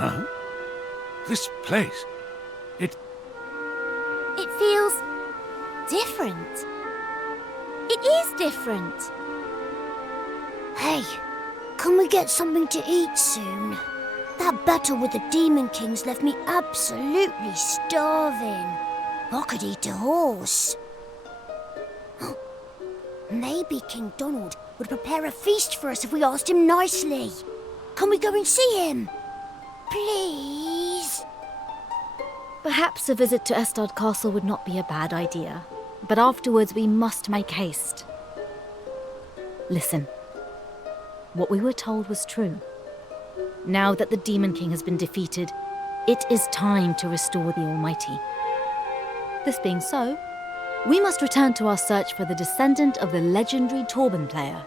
Huh? This place... It feels... different. It is different. Hey, can we get something to eat soon? That battle with the Demon Kings left me absolutely starving. I could eat a horse. Maybe King Donald would prepare a feast for us if we asked him nicely. Can we go and see him? Please? Perhaps a visit to Estard Castle would not be a bad idea, but afterwards we must make haste. Listen. What we were told was true. Now that the Demon King has been defeated, it is time to restore the Almighty. This being so, we must return to our search for the descendant of the legendary Torben player.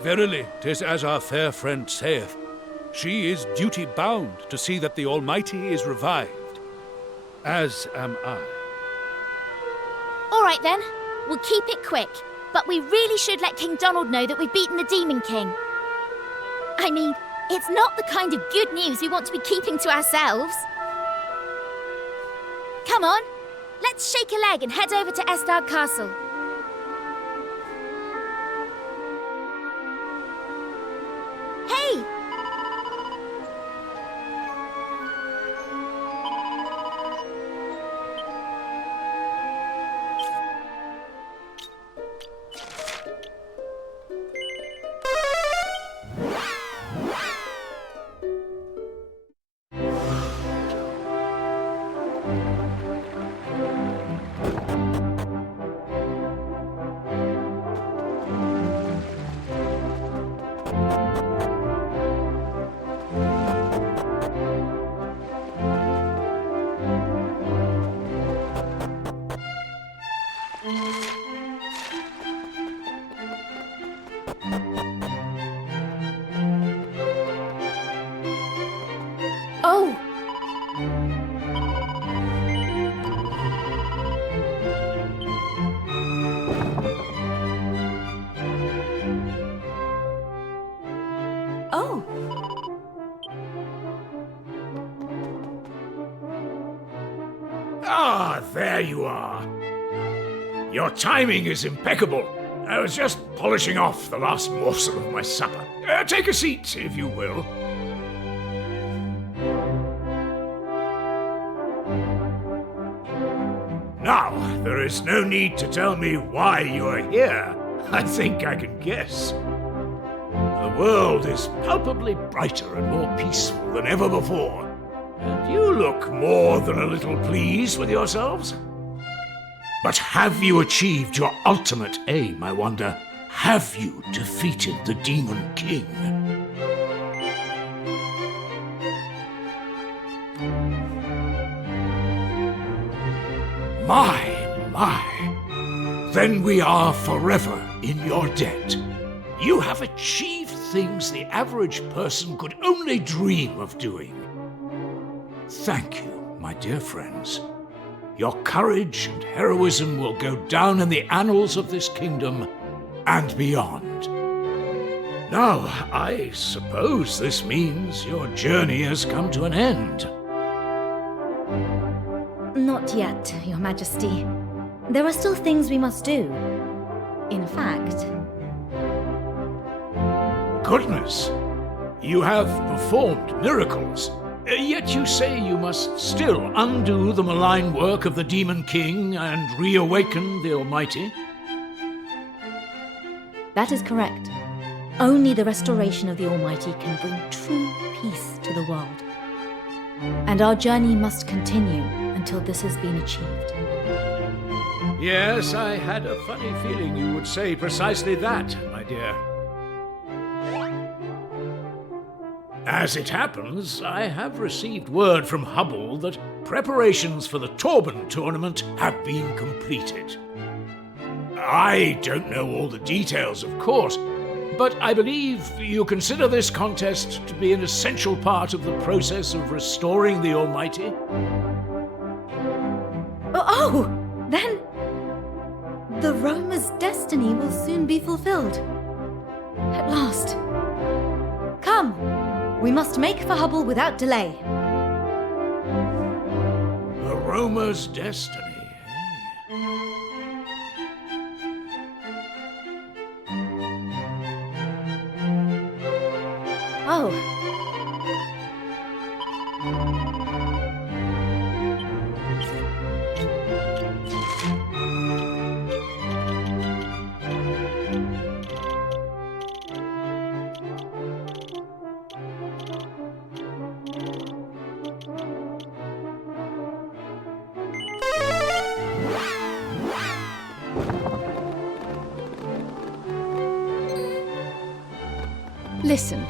Verily, 'tis as our fair friend saith. She is duty-bound to see that the Almighty is revived. As am I. All right then, we'll keep it quick. But we really should let King Donald know that we've beaten the Demon King. I mean, it's not the kind of good news we want to be keeping to ourselves. Come on, let's shake a leg and head over to Estard Castle. Hey! Oh! Oh! Ah, there you are. Your timing is impeccable. I was just polishing off the last morsel of my supper. Take a seat, if you will. Now, there is no need to tell me why you are here. I think I can guess. The world is palpably brighter and more peaceful than ever before. And you look more than a little pleased with yourselves. But have you achieved your ultimate aim, I wonder? Have you defeated the Demon King? My. Then we are forever in your debt. You have achieved things the average person could only dream of doing. Thank you, my dear friends. Your courage and heroism will go down in the annals of this kingdom and beyond. Now, I suppose this means your journey has come to an end. Not yet, Your Majesty. There are still things we must do. In fact... Goodness! You have performed miracles. Yet you say you must still undo the malign work of the Demon King and reawaken the Almighty? That is correct. Only the restoration of the Almighty can bring true peace to the world. And our journey must continue until this has been achieved. Yes, I had a funny feeling you would say precisely that, my dear. As it happens, I have received word from Hubble that preparations for the Torben tournament have been completed. I don't know all the details, of course, but I believe you consider this contest to be an essential part of the process of restoring the Almighty? Oh! Then... the Roma's destiny will soon be fulfilled. At last. Come, We must make for Hubble without delay. Aroma's destiny, eh? Oh. Listen.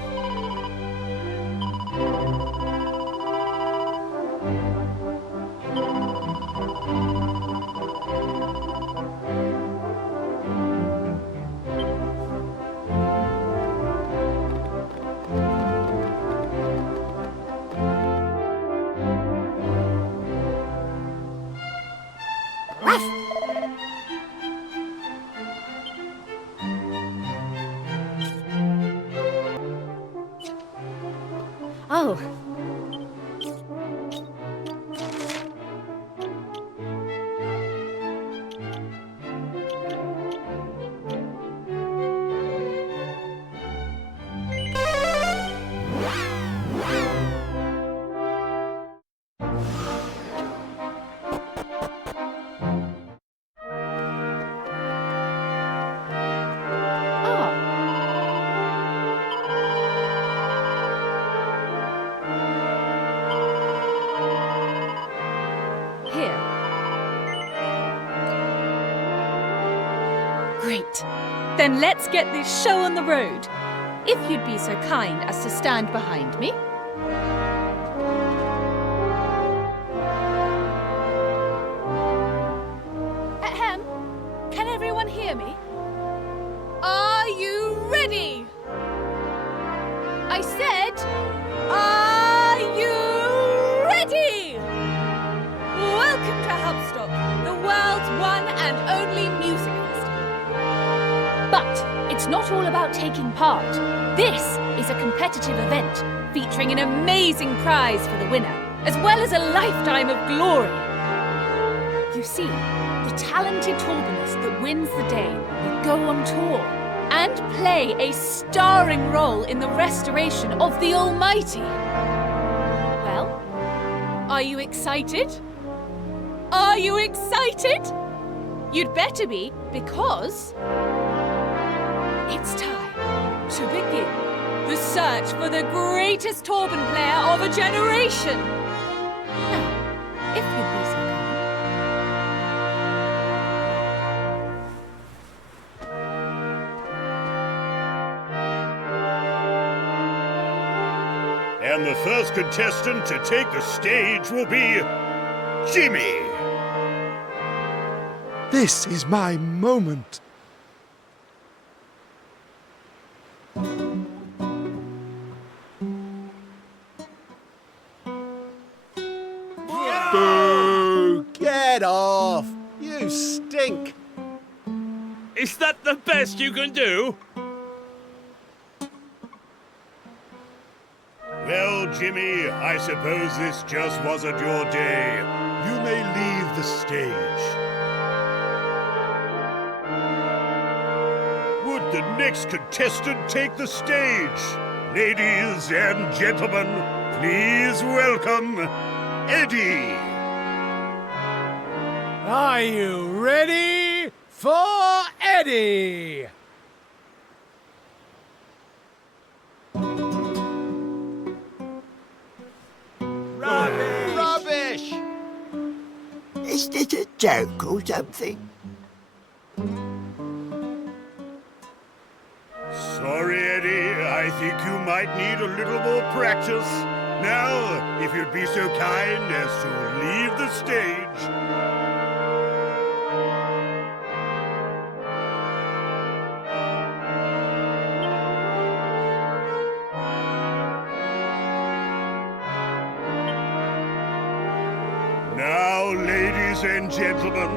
Oh. Here. Great. Then let's get this show on the road. If you'd be so kind as to stand behind me. Ahem. Can everyone hear me? Are you ready? I said, are you ready? Welcome to Hubstock, the world's one and only music festival. But it's not all about taking part. This is a competitive event Featuring an amazing prize for the winner, as well as a lifetime of glory. You see, the talented Torbinus that wins the day will go on tour and play a starring role in the restoration of the Almighty. Well, are you excited? Are you excited? You'd better be, because it's time to begin the search for the greatest Torben player of a generation. Now, if you'd be so kind. And the first contestant to take the stage will be Jimmy. This is my moment. Boo! Get off! You stink! Is that the best you can do? Well, Jimmy, I suppose this just wasn't your day. You may leave the stage. Would the next contestant take the stage? Ladies and gentlemen, please welcome Eddie. Are you ready for Eddie? Rubbish! Is this a joke or something? Sorry, Eddie. I think you might need a little more practice. Now, if you'd be so kind as to leave the stage. Now, ladies and gentlemen,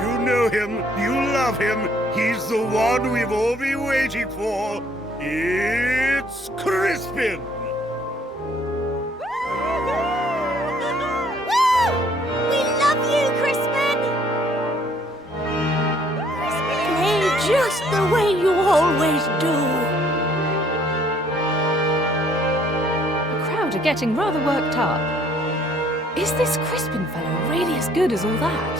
you know him, you love him. He's the one we've all been waiting for. It's Crispin. just the way you always do. The crowd are getting rather worked up. Is this Crispin fellow really as good as all that?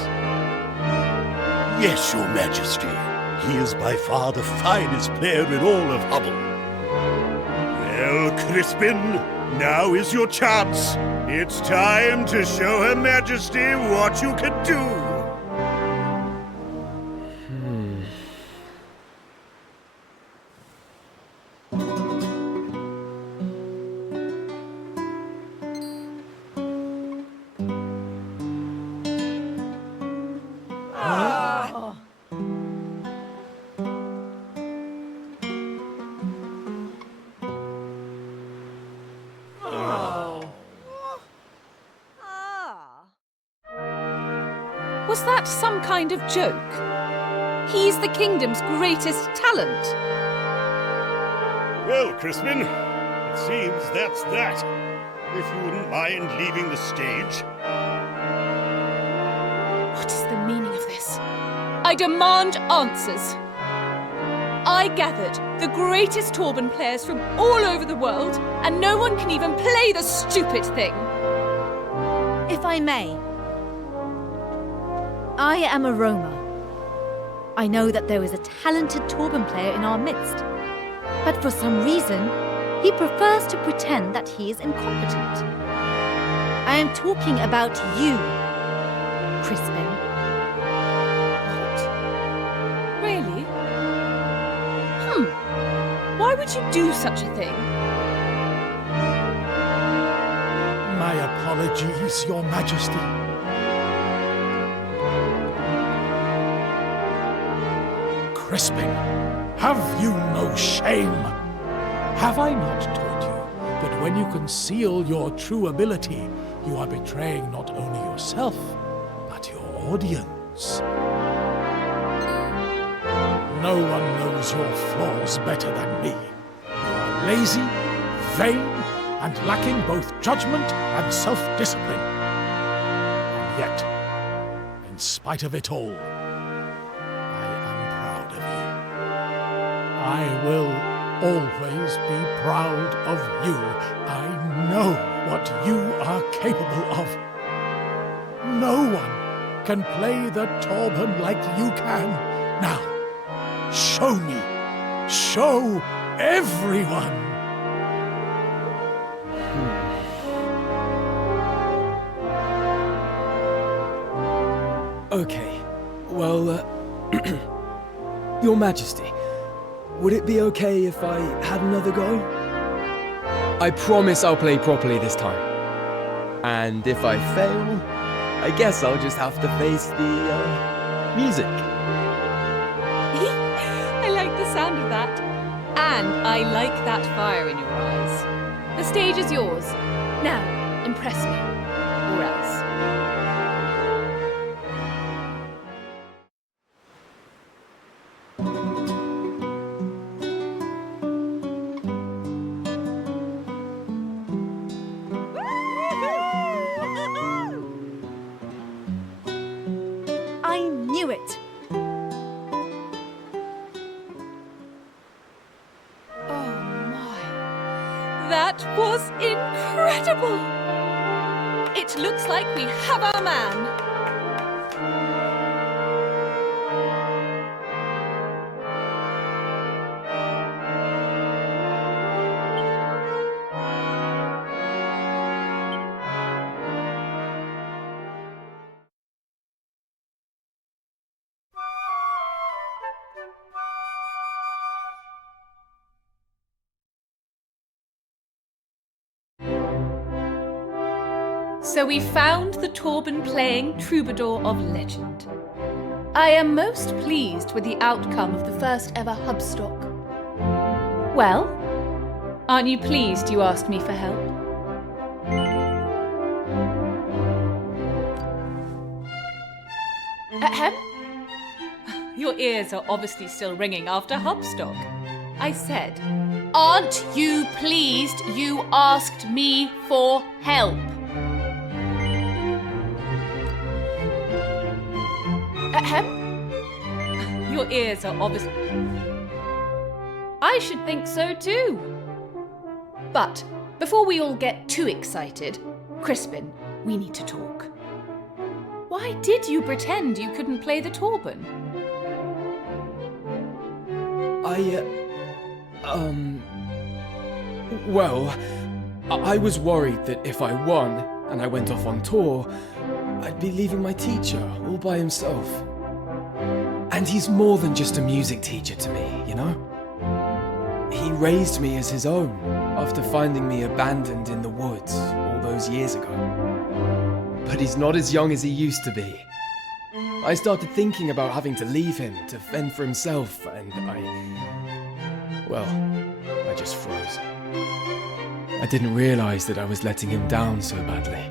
Yes, Your Majesty. He is by far the finest player in all of Hubble. Well, Crispin, now is your chance. It's time to show Her Majesty what you can do. Was that some kind of joke? He's the kingdom's greatest talent. Well, Crispin, it seems that's that. If you wouldn't mind leaving the stage. What is the meaning of this? I demand answers. I gathered the greatest Torban players from all over the world, and no one can even play the stupid thing. If I may, I am a Roma. I know that there is a talented Torban player in our midst, but for some reason, he prefers to pretend that he is incompetent. I am talking about you, Crispin. Really? Why would you do such a thing? My apologies, Your Majesty. Crispin, have you no shame? Have I not told you that when you conceal your true ability, you are betraying not only yourself, but your audience? No one knows your flaws better than me. You are lazy, vain, and lacking both judgment and self-discipline. And yet, in spite of it all, I will always be proud of you. I know what you are capable of. No one can play the Torban like you can. Now, show me. Show everyone. Okay, well, Your Majesty, would it be okay if I had another go? I promise I'll play properly this time. And if I fail, I guess I'll just have to face the, music. I like the sound of that. And I like that fire in your eyes. The stage is yours. Now, impress me. Or else. I knew it! Oh my. That was incredible! It looks like we have our man. So we found the Torban-playing troubadour of legend. I am most pleased with the outcome of the first ever Hubstock. Well, aren't you pleased you asked me for help? Ahem? Your ears are obviously still ringing after Hubstock. I said, aren't you pleased you asked me for help? Ahem? Your ears are obviously... I should think so too. But before we all get too excited, Crispin, we need to talk. Why did you pretend you couldn't play the Torban? Well, I was worried that if I won and I went off on tour, I'd be leaving my teacher all by himself. And he's more than just a music teacher to me, you know? He raised me as his own after finding me abandoned in the woods all those years ago. But he's not as young as he used to be. I started thinking about having to leave him to fend for himself, and I just froze. I didn't realize that I was letting him down so badly.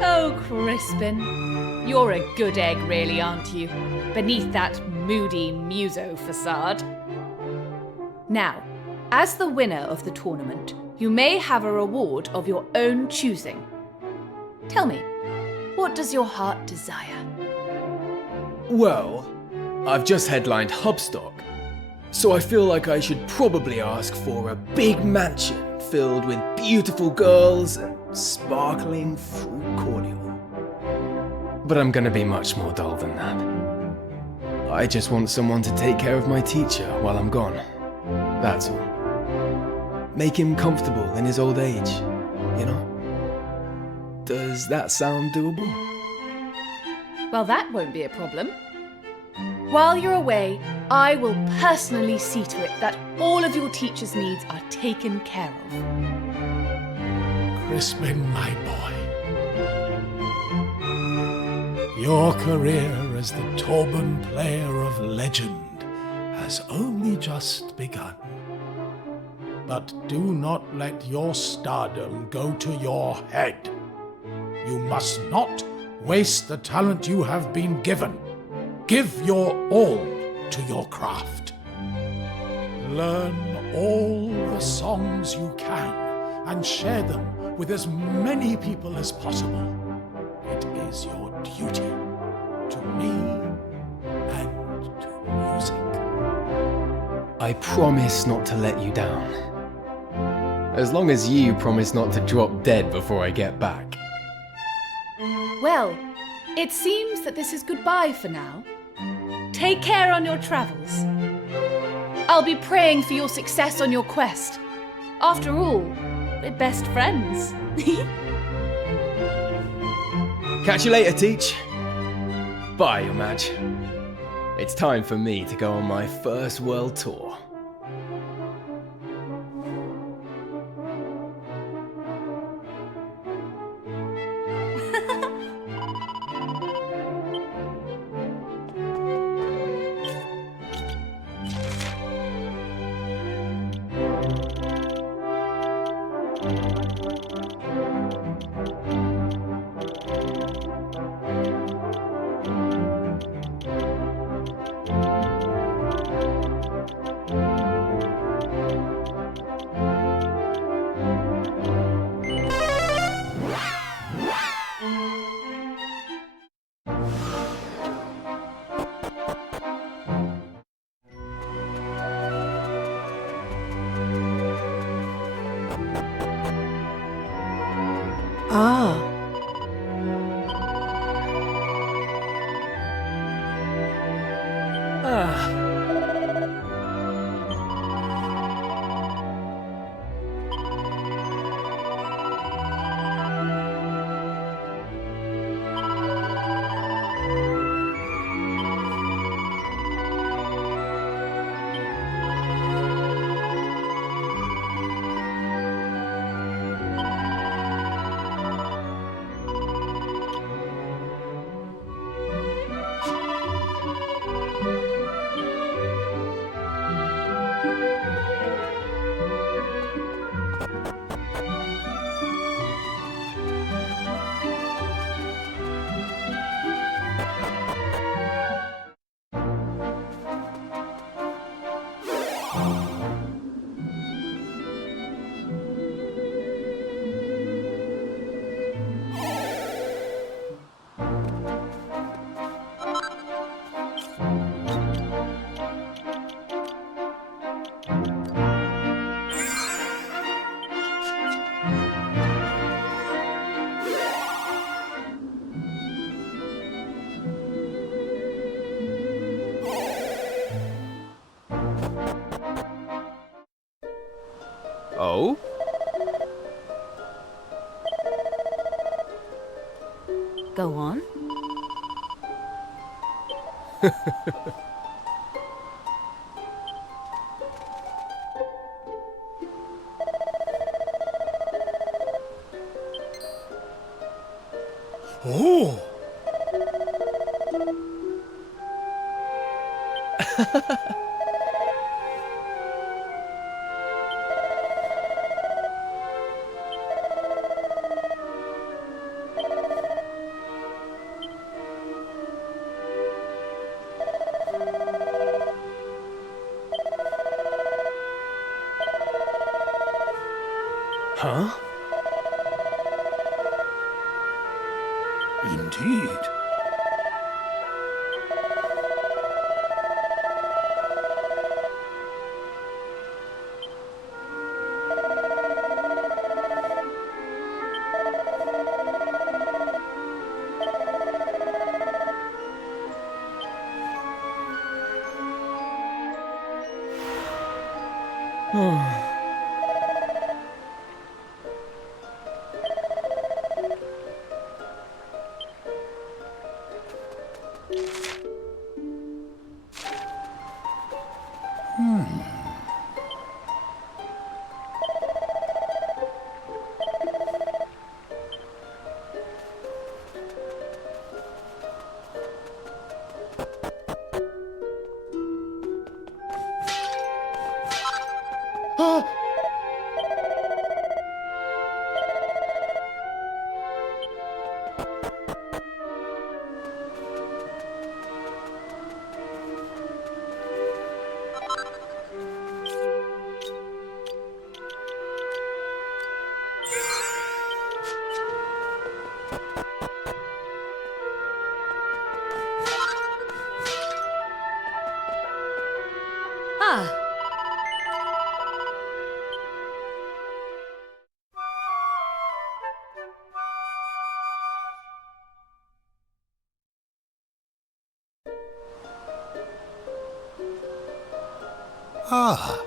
Oh, Crispin. You're a good egg, really, aren't you? Beneath that moody muso facade. Now, as the winner of the tournament, you may have a reward of your own choosing. Tell me, what does your heart desire? Well, I've just headlined Hubstock, so I feel like I should probably ask for a big mansion filled with beautiful girls and sparkling fruit cordial. But I'm gonna be much more dull than that. I just want someone to take care of my teacher while I'm gone. That's all. Make him comfortable in his old age, you know? Does that sound doable? Well, that won't be a problem. While you're away, I will personally see to it that all of your teacher's needs are taken care of. Crispin, my boy. Your career as the Torban player of legend has only just begun. But do not let your stardom go to your head. You must not waste the talent you have been given. Give your all to your craft. Learn all the songs you can and share them with as many people as possible. It is your duty to me and to music. I promise not to let you down. As long as you promise not to drop dead before I get back. Well, it seems that this is goodbye for now. Take care on your travels. I'll be praying for your success on your quest. After all, we're best friends. Catch you later, Teach. Bye, Your Madge. It's time for me to go on my first world tour. Oh? Go on. Oh! Huh? Indeed. Ah, Ah,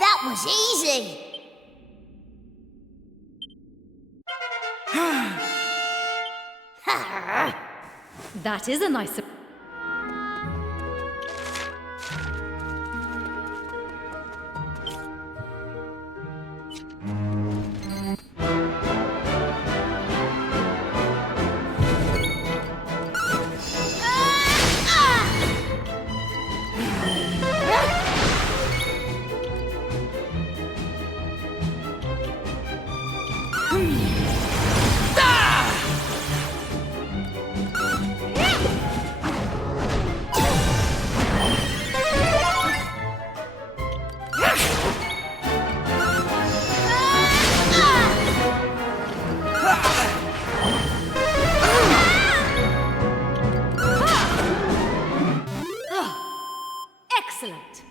That was easy. That is a nice surprise. Excellent.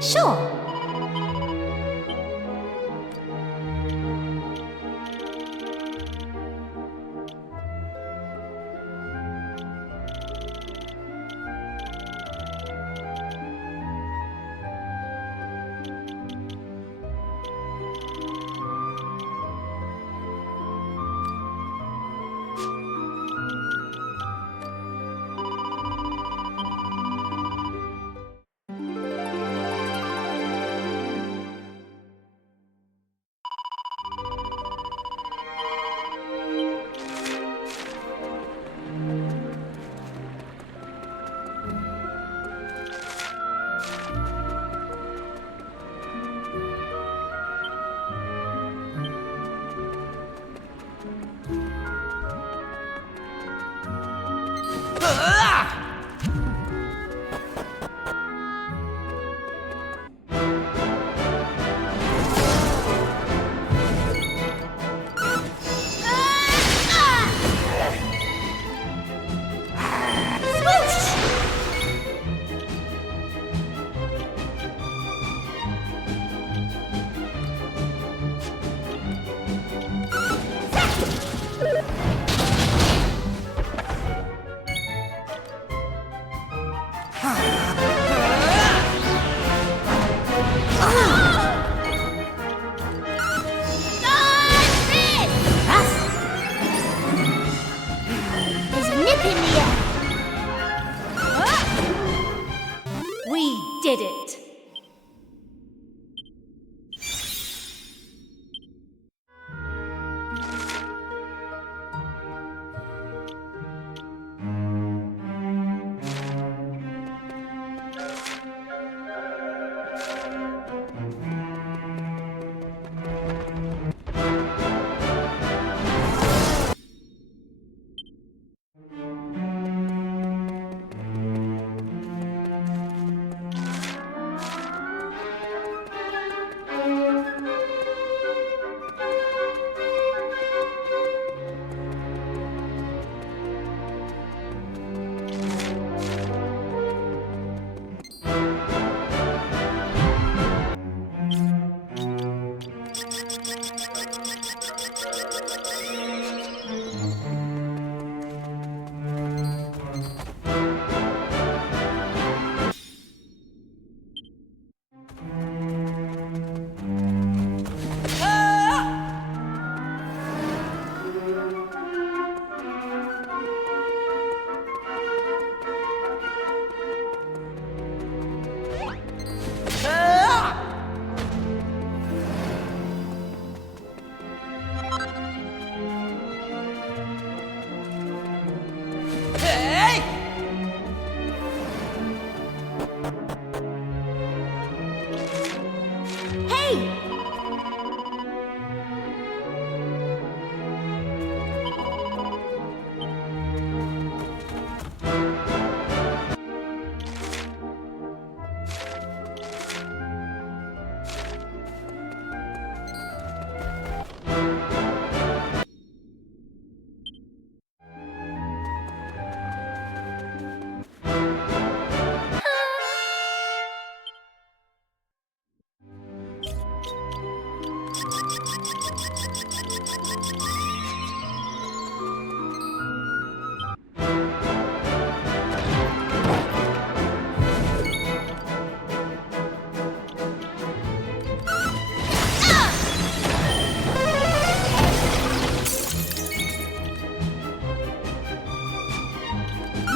Sure.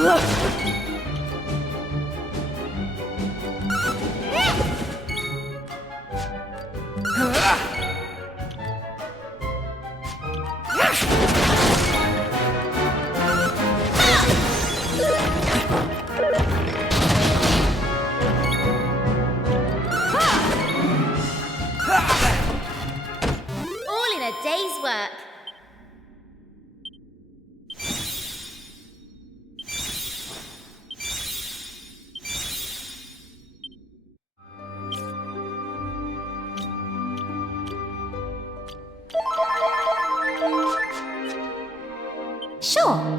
All in a day's work. Sure.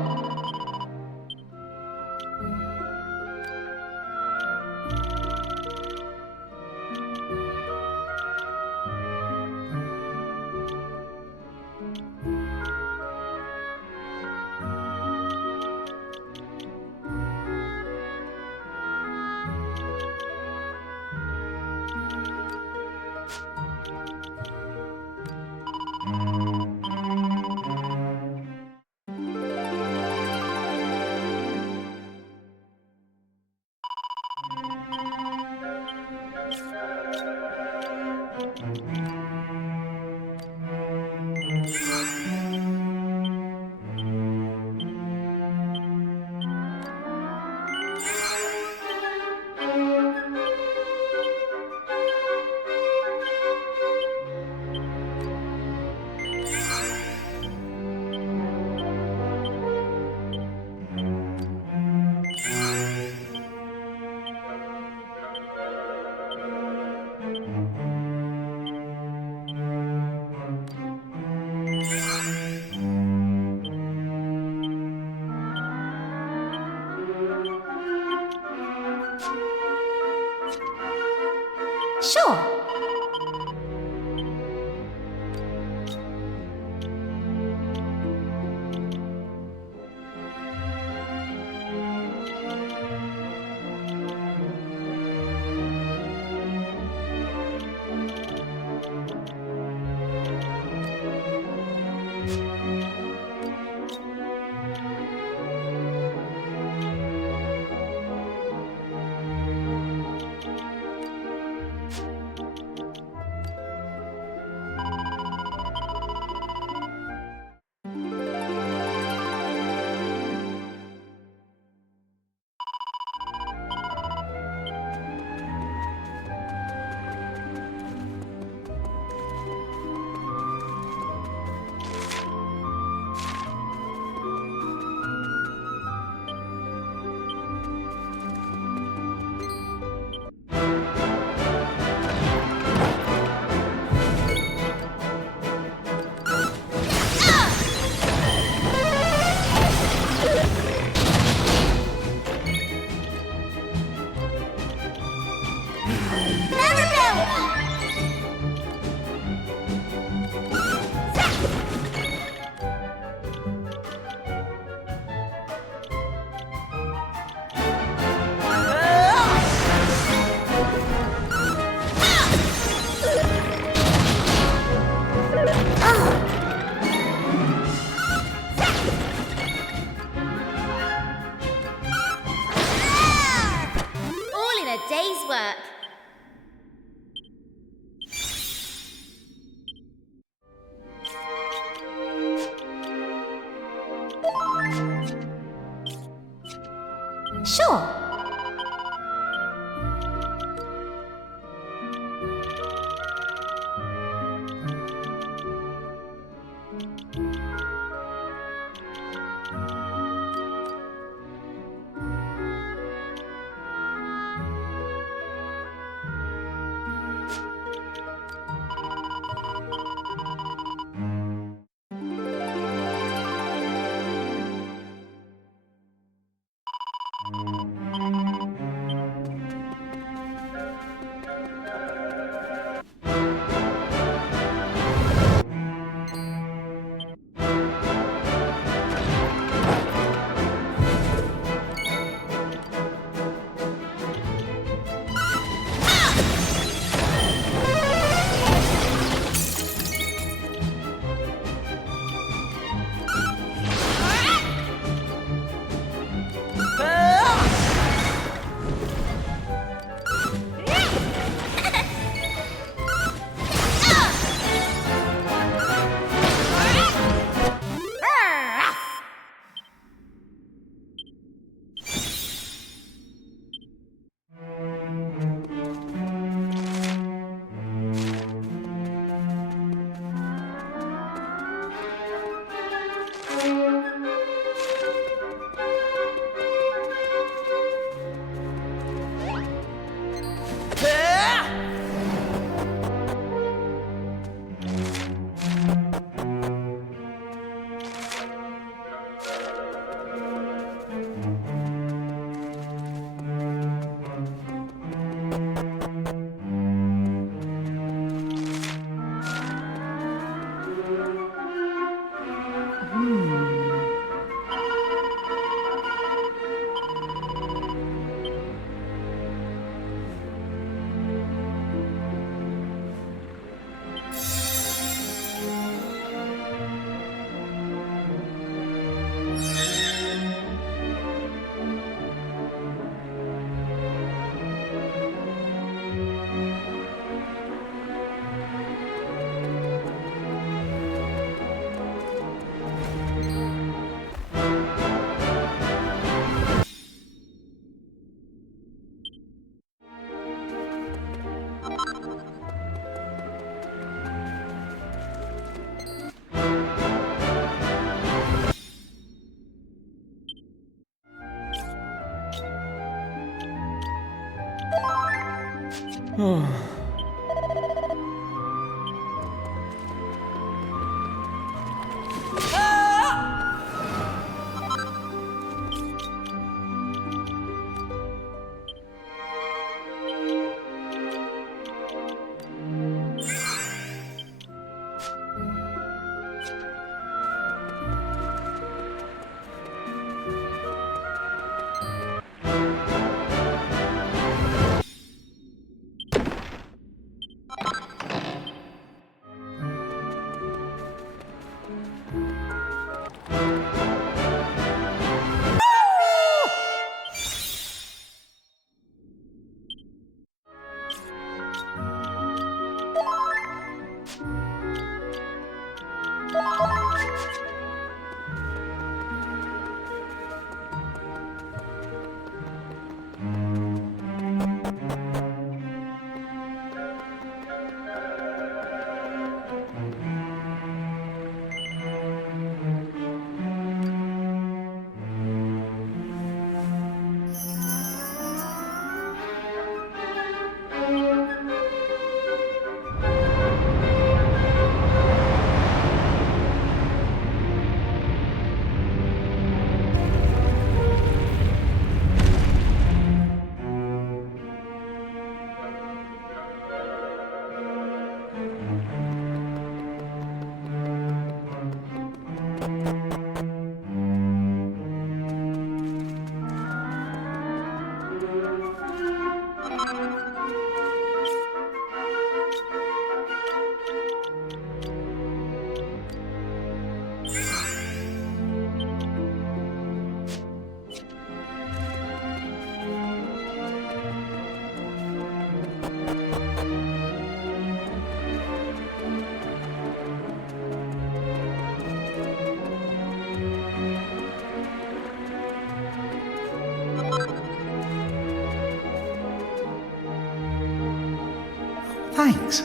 Thanks.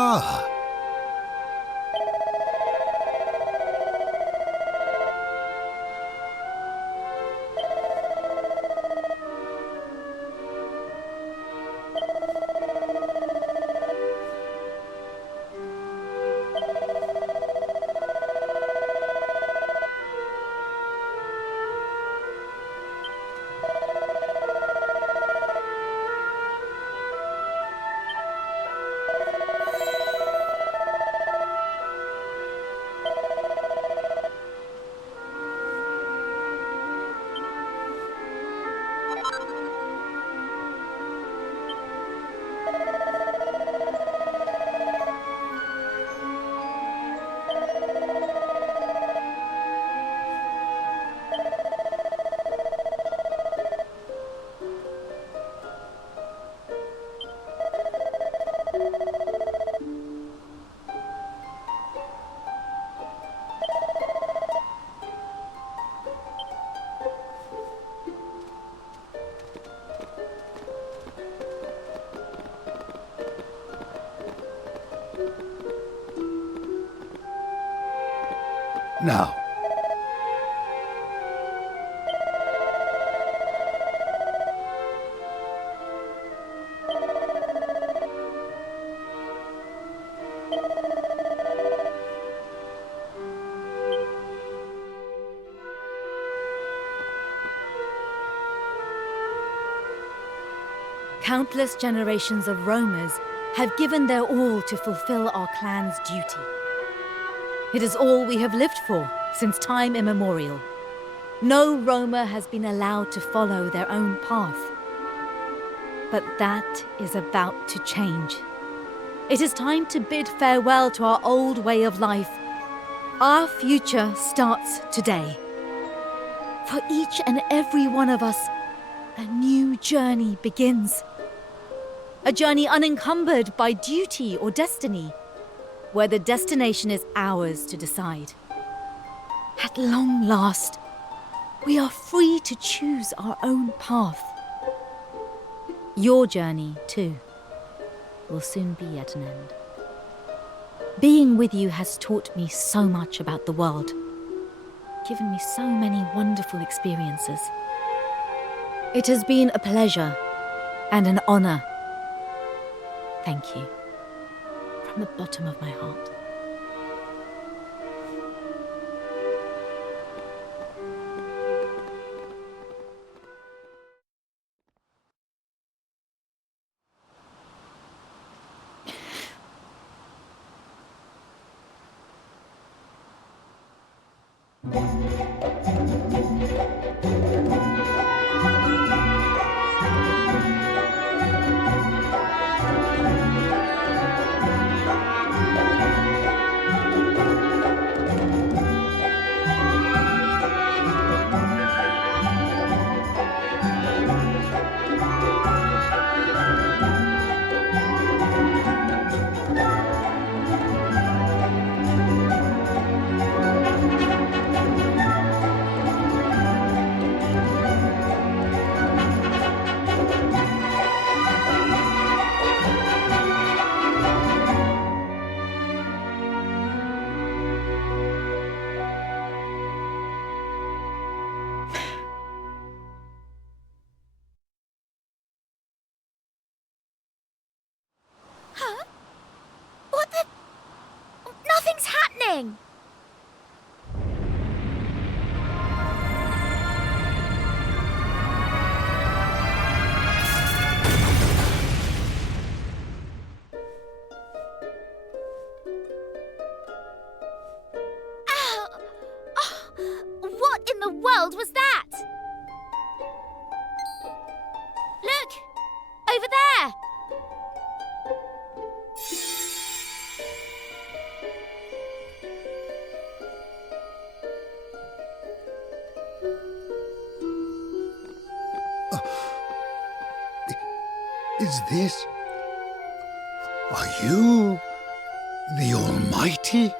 Ah. Now. Countless generations of roamers have given their all to fulfill our clan's duty. It is all we have lived for since time immemorial. No roamer has been allowed to follow their own path. But that is about to change. It is time to bid farewell to our old way of life. Our future starts today. For each and every one of us, a new journey begins. A journey unencumbered by duty or destiny, where the destination is ours to decide. At long last, we are free to choose our own path. Your journey, too, will soon be at an end. Being with you has taught me so much about the world, given me so many wonderful experiences. It has been a pleasure and an honor. Thank you, from the bottom of my heart. Huh? What the? Nothing's happening! Ow! Oh, what in the world was that? Look! Over there! Is this... Are you... the Almighty?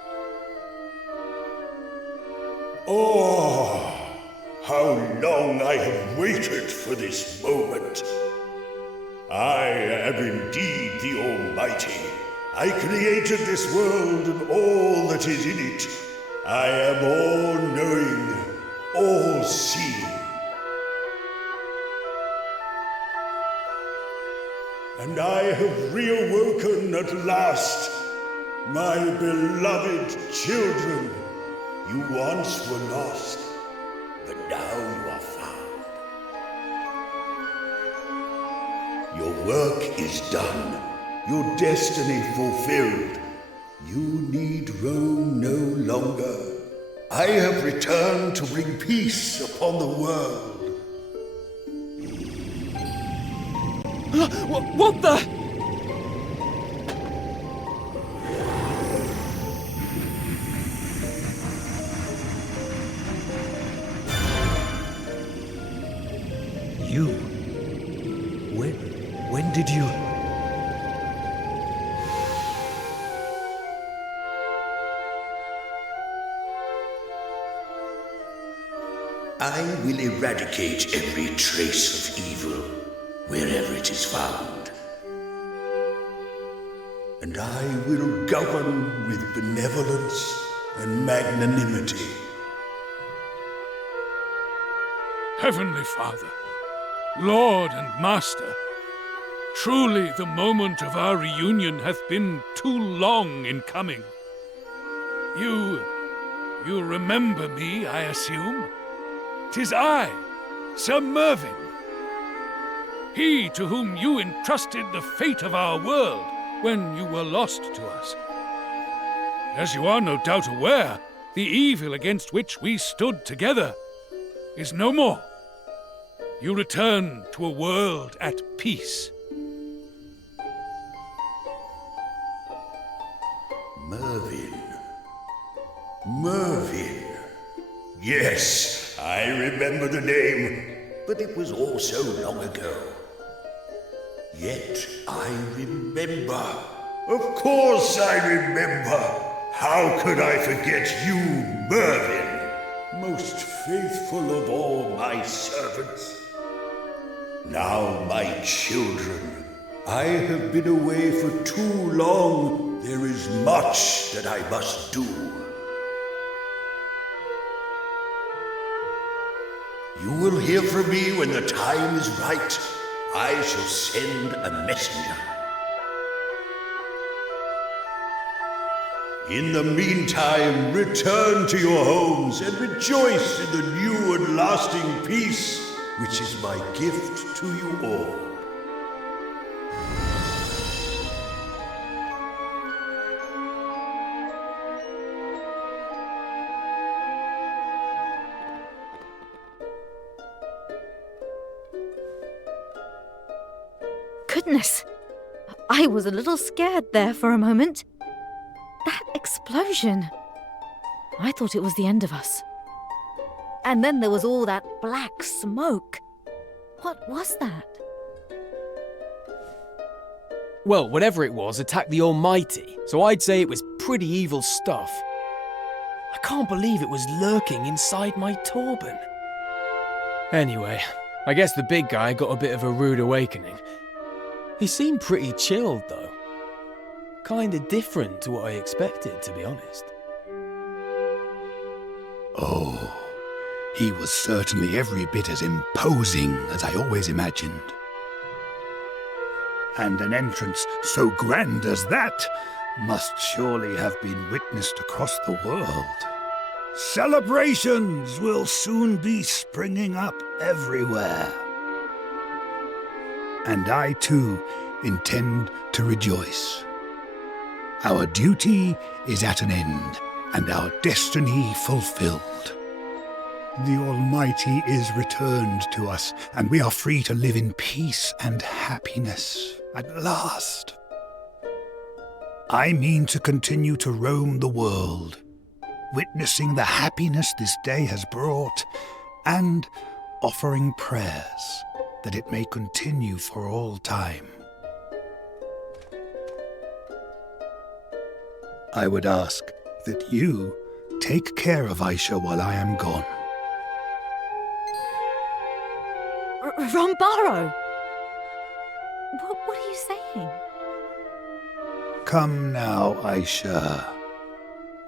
Oh, how long I have waited for this moment. I am indeed the Almighty. I created this world and all that is in it. I am all-knowing, all-seeing. And I have reawoken at last, my beloved children. You once were lost, but now you are found. Your work is done, your destiny fulfilled. You need roam no longer. I have returned to bring peace upon the world. What the? You? When did you... I will eradicate every trace of evil, wherever it is found. And I will govern with benevolence and magnanimity. Heavenly Father, Lord and Master, truly the moment of our reunion hath been too long in coming. You remember me, I assume? 'Tis I, Sir Mervyn. He to whom you entrusted the fate of our world when you were lost to us. As you are no doubt aware, the evil against which we stood together is no more. You return to a world at peace. Mervyn. Mervyn. Yes, I remember the name, but it was all so long ago. Yet I remember. Of course I remember. How could I forget you, Mervyn? Most faithful of all my servants. Now, my children, I have been away for too long. There is much that I must do. You will hear from me when the time is right. I shall send a messenger. In the meantime, return to your homes and rejoice in the new and lasting peace, which is my gift to you all. Goodness! I was a little scared there for a moment. That explosion! I thought it was the end of us. And then there was all that black smoke. What was that? Well, whatever it was attacked the Almighty, so I'd say it was pretty evil stuff. I can't believe it was lurking inside my turban. Anyway, I guess the big guy got a bit of a rude awakening. He seemed pretty chilled, though. Kinda different to what I expected, to be honest. Oh, he was certainly every bit as imposing as I always imagined. And an entrance so grand as that must surely have been witnessed across the world. Celebrations will soon be springing up everywhere. And I too intend to rejoice. Our duty is at an end, and our destiny fulfilled. The Almighty is returned to us, and we are free to live in peace and happiness at last. I mean to continue to roam the world, witnessing the happiness this day has brought, and offering prayers that it may continue for all time. I would ask that you take care of Aisha while I am gone. Rombaro! What are you saying? Come now, Aisha.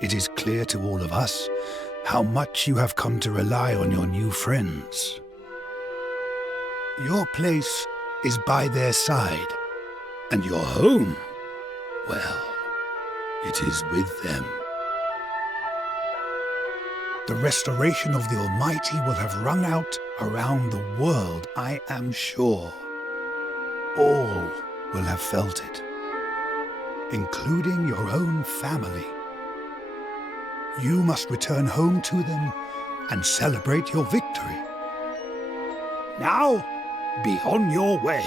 It is clear to all of us how much you have come to rely on your new friends. Your place is by their side, and your home, well, it is with them. The restoration of the Almighty will have rung out around the world, I am sure. All will have felt it, including your own family. You must return home to them and celebrate your victory. Now, be on your way.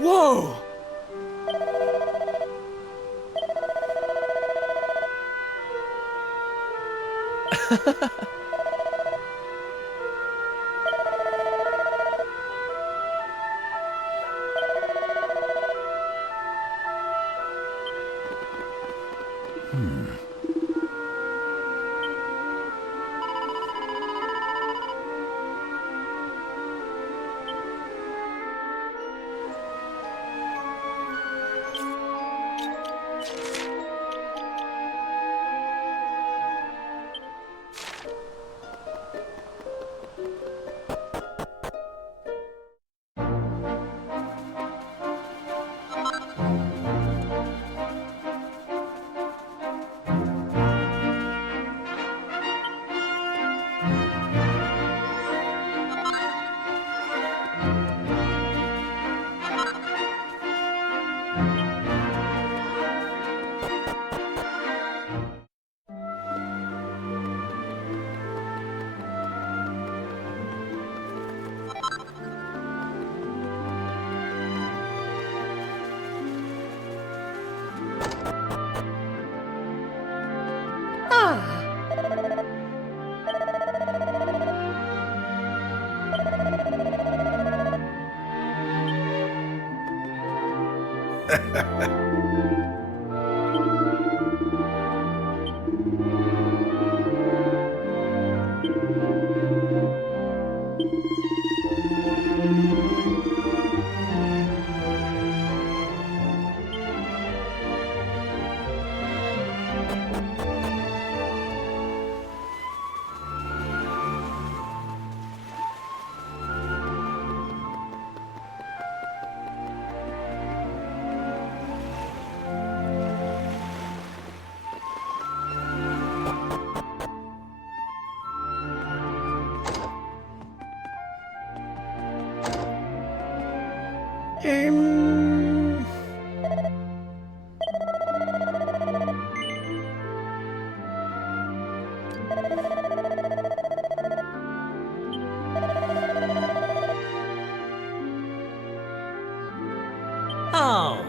Whoa! Oh.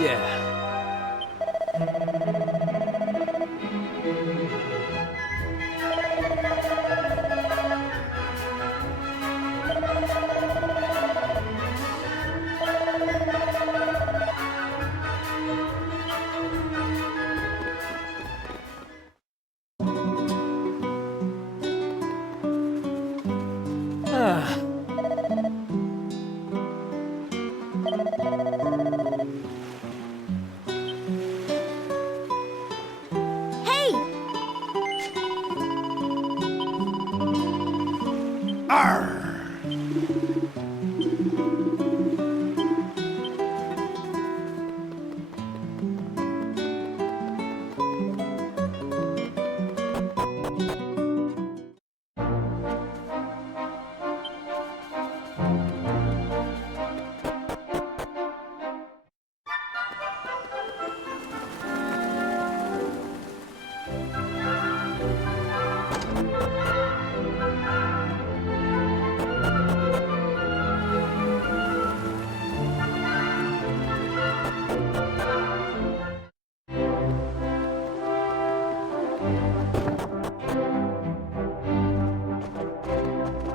Yeah.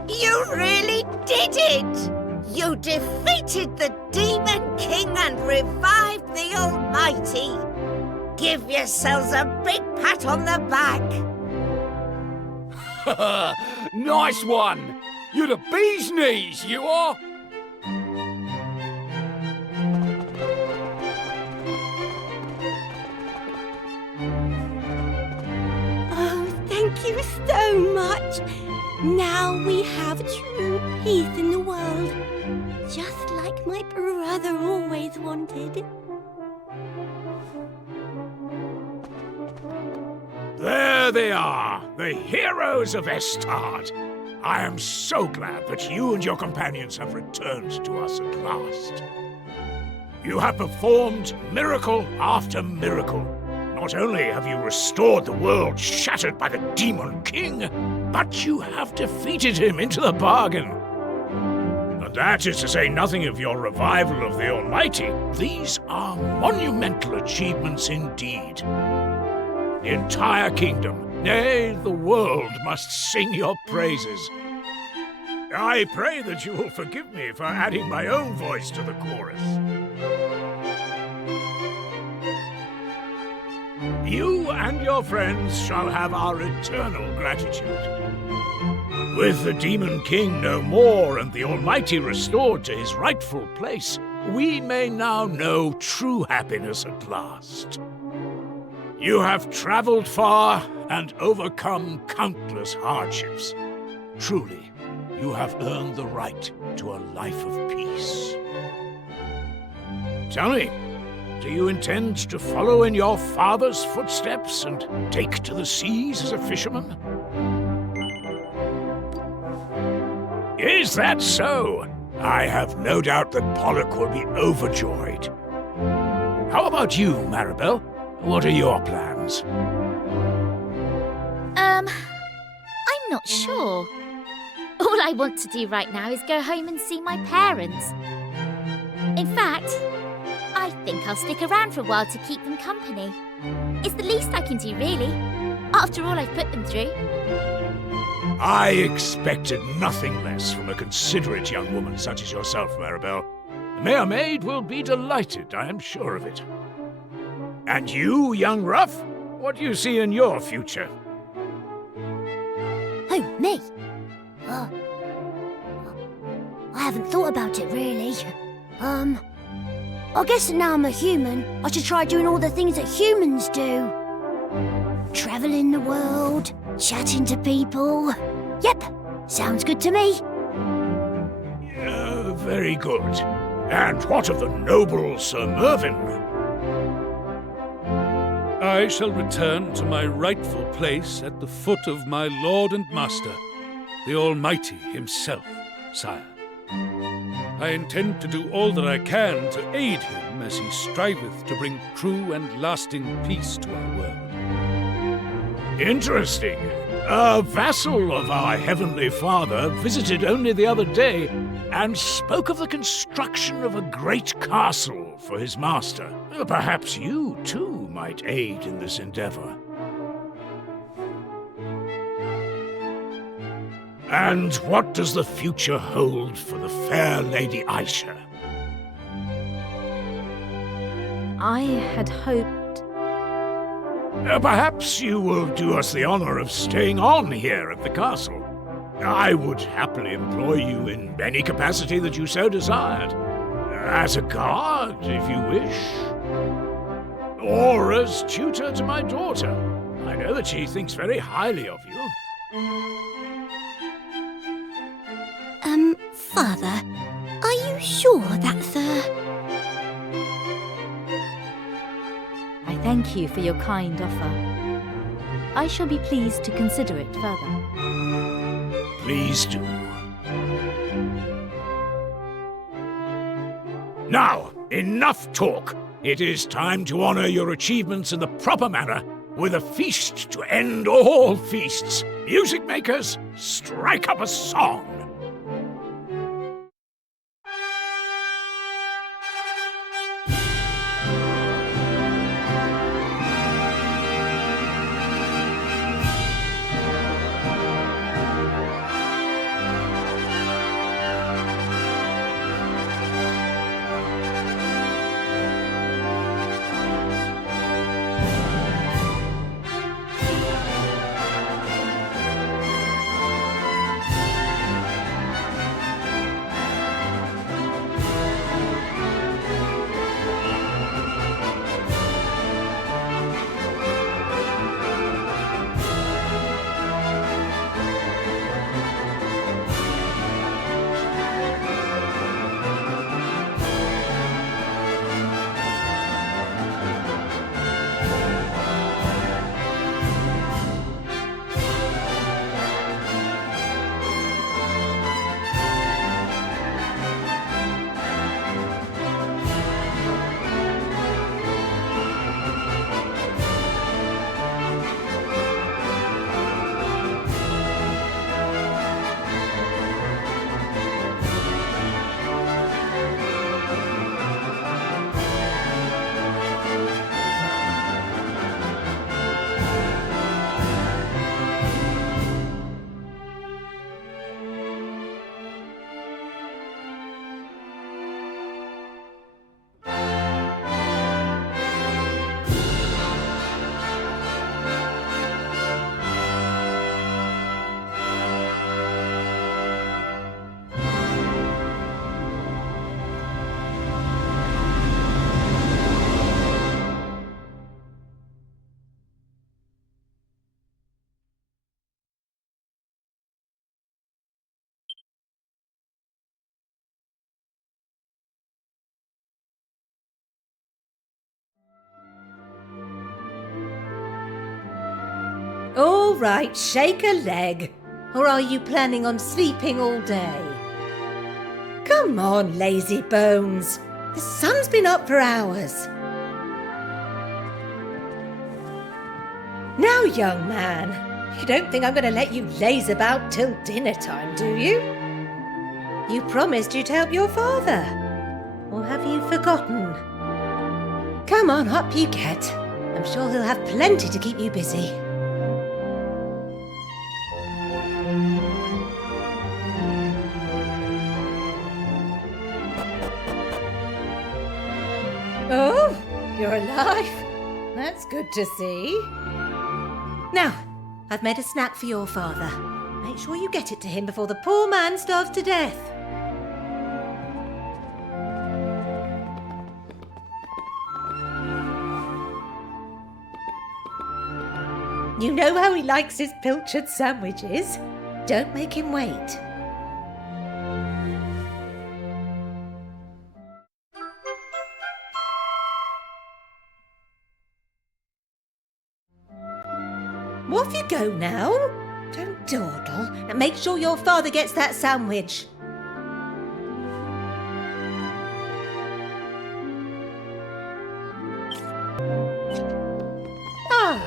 You really did it! You defeated the Demon King and revived the Almighty! Give yourselves a big pat on the back! Nice one! You're the bee's knees, you are! Oh, thank you so much. Now we have true peace in the world, just like my brother always wanted. There they are, the heroes of Estard. I am so glad that you and your companions have returned to us at last. You have performed miracle after miracle. Not only have you restored the world shattered by the Demon King, but you have defeated him into the bargain. And that is to say nothing of your revival of the Almighty. These are monumental achievements indeed. The entire kingdom Nay, the world must sing your praises. I pray that you will forgive me for adding my own voice to the chorus. You and your friends shall have our eternal gratitude. With the Demon King no more and the Almighty restored to his rightful place, we may now know true happiness at last. You have traveled far and overcome countless hardships. Truly, you have earned the right to a life of peace. Tell me, do you intend to follow in your father's footsteps and take to the seas as a fisherman? Is that so? I have no doubt that Pollock will be overjoyed. How about you, Maribel? What are your plans? I'm not sure. All I want to do right now is go home and see my parents. In fact, I think I'll stick around for a while to keep them company. It's the least I can do, really, after all I've put them through. I expected nothing less from a considerate young woman such as yourself, Maribel. The Mayor Maid will be delighted, I am sure of it. And you, young Ruff, what do you see in your future? Oh, me? I haven't thought about it, really. I guess now I'm a human, I should try doing all the things that humans do. Traveling the world, chatting to people. Yep, sounds good to me. Very good. And what of the noble Sir Mervyn? I shall return to my rightful place at the foot of my lord and master, the Almighty himself, sire. I intend to do all that I can to aid him as he striveth to bring true and lasting peace to our world. Interesting. A vassal of our Heavenly Father visited only the other day and spoke of the construction of a great castle for his master. Perhaps you, too, might aid in this endeavor. And what does the future hold for the fair Lady Aisha? I had hoped... Perhaps you will do us the honor of staying on here at the castle. I would happily employ you in any capacity that you so desired. As a guard, if you wish. Or as tutor to my daughter. I know that she thinks very highly of you. Father, are you sure that's I thank you for your kind offer. I shall be pleased to consider it further. Please do. Now, enough talk. It is time to honor your achievements in the proper manner with a feast to end all feasts. Music makers, strike up a song. All right, shake a leg. Or are you planning on sleeping all day? Come on, lazy bones. The sun's been up for hours. Now, young man, you don't think I'm going to let you laze about till dinner time, do you? You promised you'd help your father. Or have you forgotten? Come on, up you get. I'm sure he'll have plenty to keep you busy. Oh, you're alive. That's good to see. Now, I've made a snack for your father. Make sure you get it to him before the poor man starves to death. You know how he likes his pilchard sandwiches. Don't make him wait. Off you go now. Don't dawdle, and make sure your father gets that sandwich. Arr!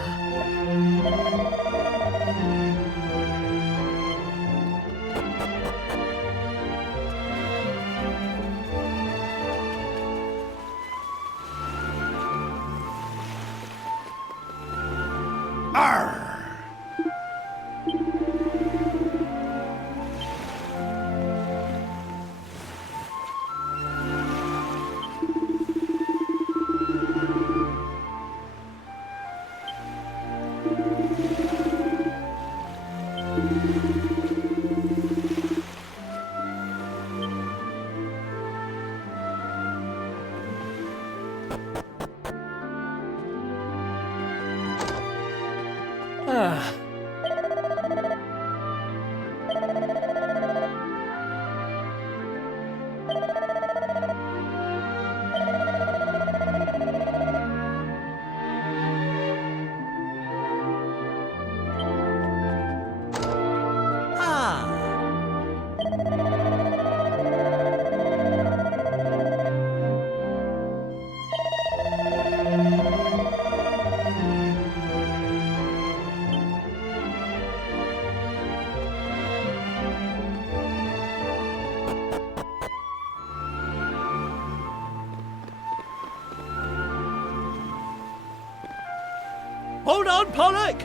Hold on, Pollock!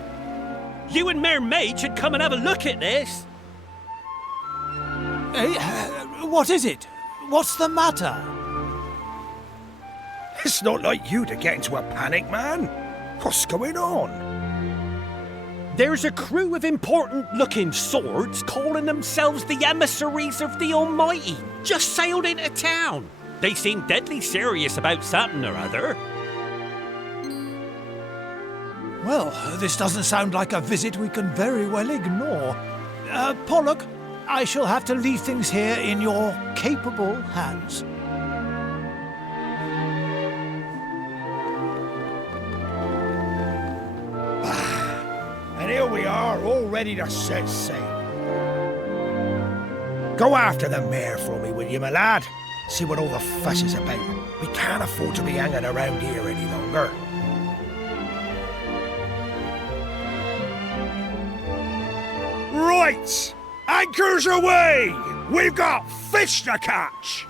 You and Mayor Mage should come and have a look at this. Hey, what is it? What's the matter? It's not like you to get into a panic, man. What's going on? There's a crew of important-looking swords calling themselves the emissaries of the Almighty just sailed into town. They seem deadly serious about something or other. Well, this doesn't sound like a visit we can very well ignore. Pollock, I shall have to leave things here in your capable hands. And here we are, all ready to set sail. Go after the mare for me, will you, my lad? See what all the fuss is about. We can't afford to be hanging around here any longer. Right! Anchors away! We've got fish to catch!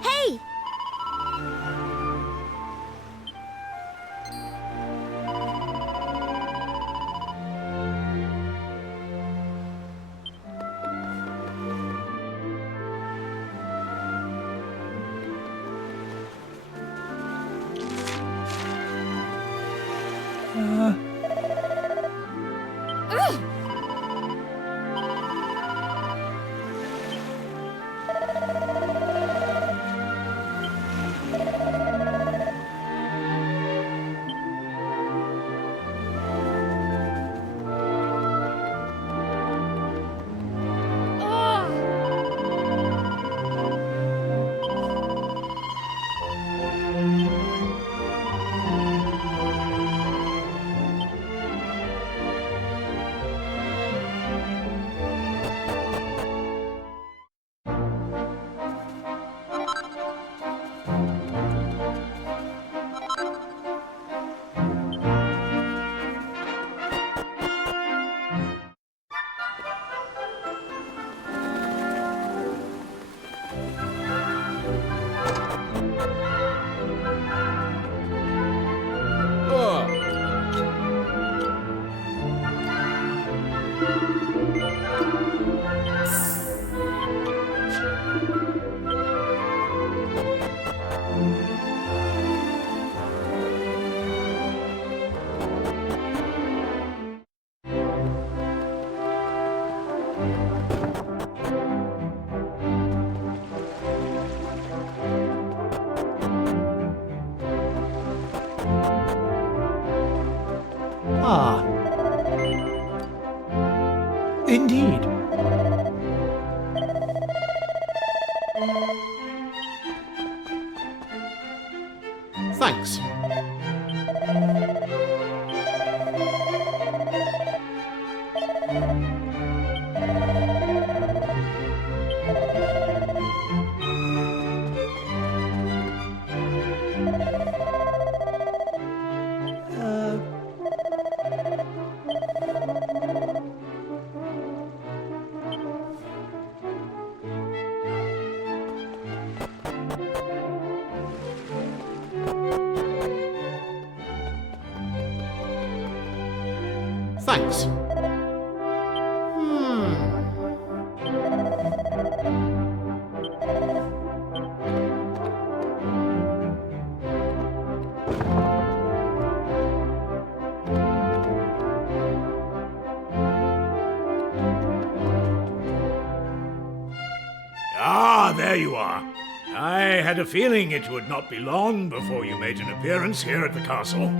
Hey! Thanks. Thanks. Ah, there you are. I had a feeling it would not be long before you made an appearance here at the castle.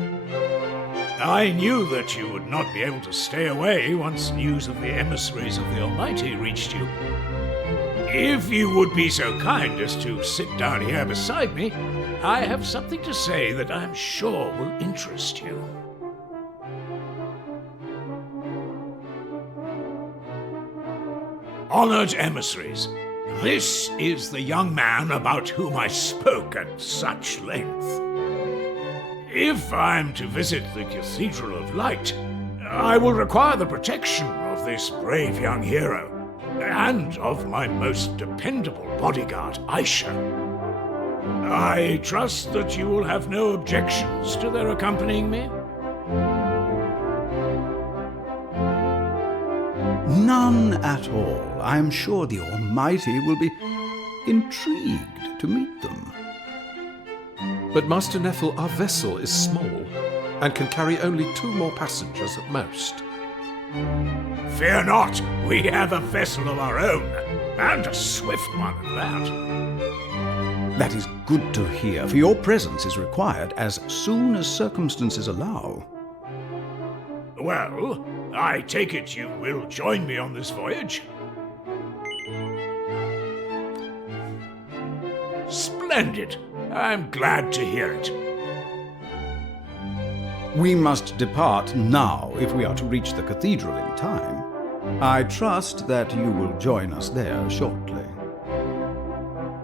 I knew that you would not be able to stay away once news of the emissaries of the Almighty reached you. If you would be so kind as to sit down here beside me, I have something to say that I'm sure will interest you. Honored emissaries, this is the young man about whom I spoke at such length. If I'm to visit the Cathedral of Light, I will require the protection of this brave young hero, and of my most dependable bodyguard, Aisha. I trust that you will have no objections to their accompanying me? None at all. I am sure the Almighty will be intrigued to meet them. But Master Neffel, our vessel is small and can carry only 2 more passengers at most. Fear not, we have a vessel of our own, and a swift one at that. That is good to hear, for your presence is required as soon as circumstances allow. Well, I take it you will join me on this voyage? Splendid. I'm glad to hear it. We must depart now if we are to reach the cathedral in time. I trust that you will join us there shortly.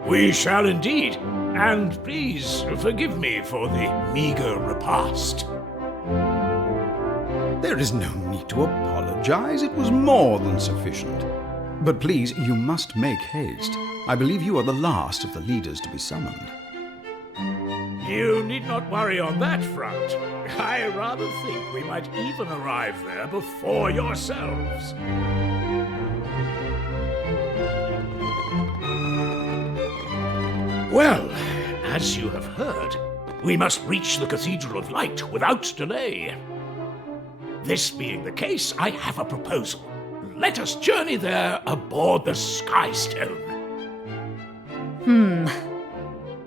We shall indeed, and please forgive me for the meager repast. There is no need to apologize. It was more than sufficient. But please, you must make haste. I believe you are the last of the leaders to be summoned. You need not worry on that front. I rather think we might even arrive there before yourselves. Well, as you have heard, we must reach the Cathedral of Light without delay. This being the case, I have a proposal. Let us journey there aboard the Skystone.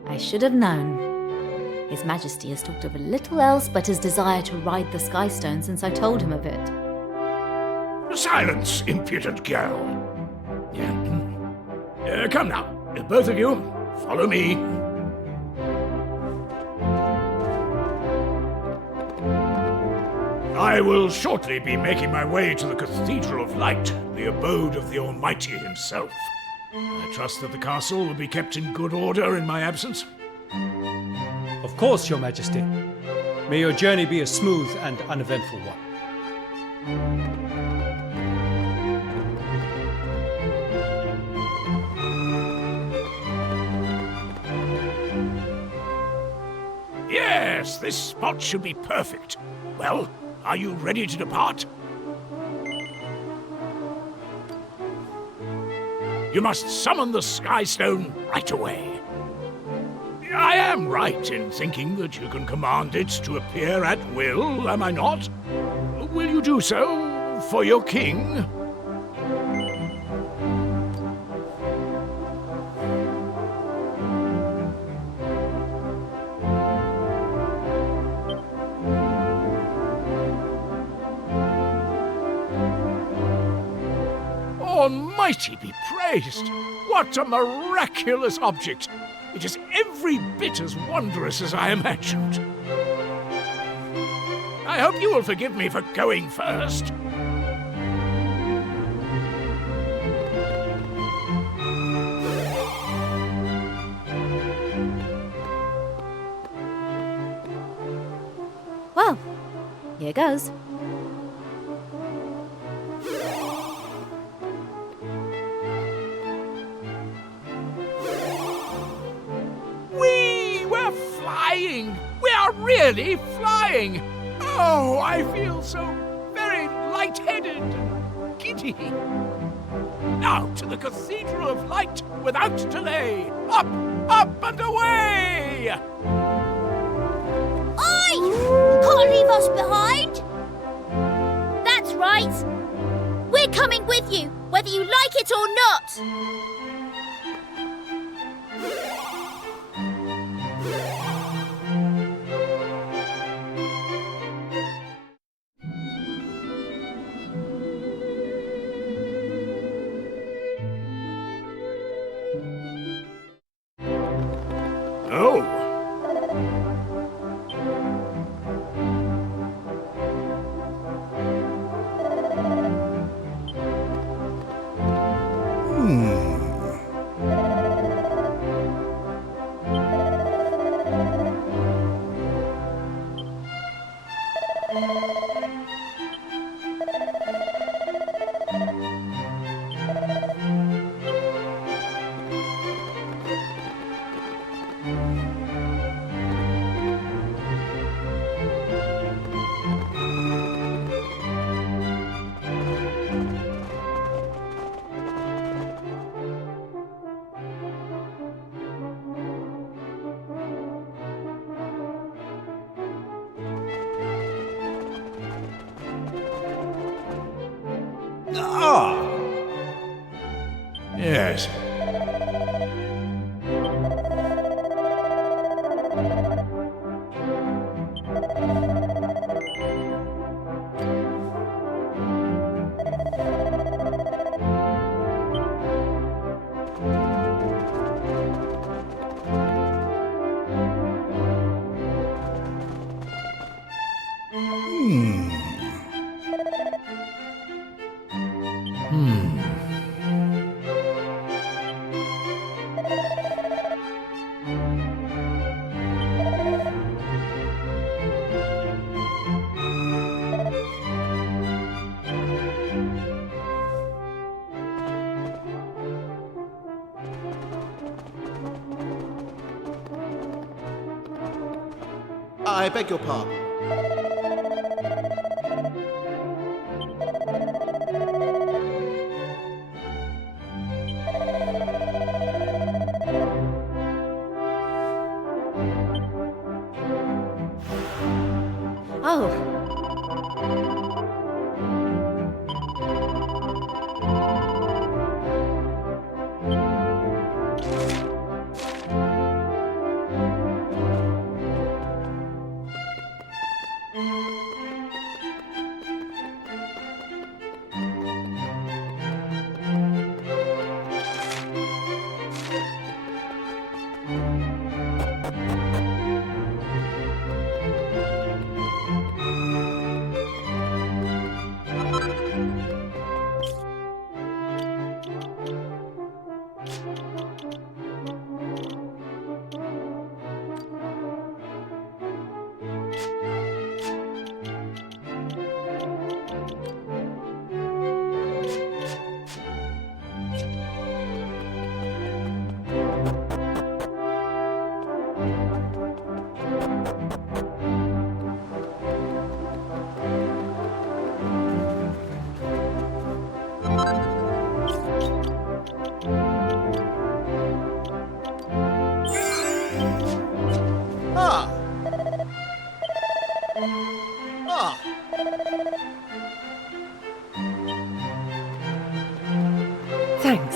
I should have known. His Majesty has talked of little else but his desire to ride the Skystone since I told him of it. Silence, impudent girl. Come now, both of you, follow me. I will shortly be making my way to the Cathedral of Light, the abode of the Almighty himself. I trust that the castle will be kept in good order in my absence. Of course, Your Majesty. May your journey be a smooth and uneventful one. Yes, this spot should be perfect. Well, are you ready to depart? You must summon the Skystone right away. I am right in thinking that you can command it to appear at will, am I not? Will you do so for your king? Almighty be praised! What a miraculous object! It is every bit as wondrous as I imagined. I hope you will forgive me for going first. Well, here goes. We're flying! We are really flying! Oh, I feel so very light-headed and giddy. Now to the Cathedral of Light without delay! Up, up and away! Oi! You can't leave us behind! That's right! We're coming with you, whether you like it or not! Oh! Yes. I beg your pardon. Oh. Thanks.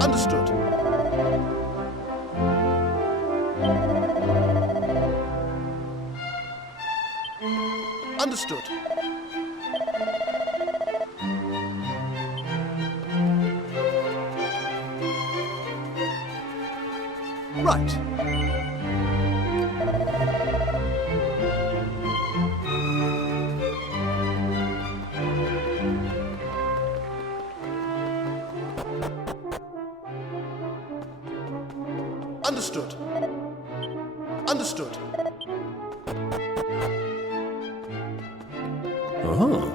Understood. Understood. Right. Understood. Understood. Oh.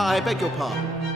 I beg your pardon.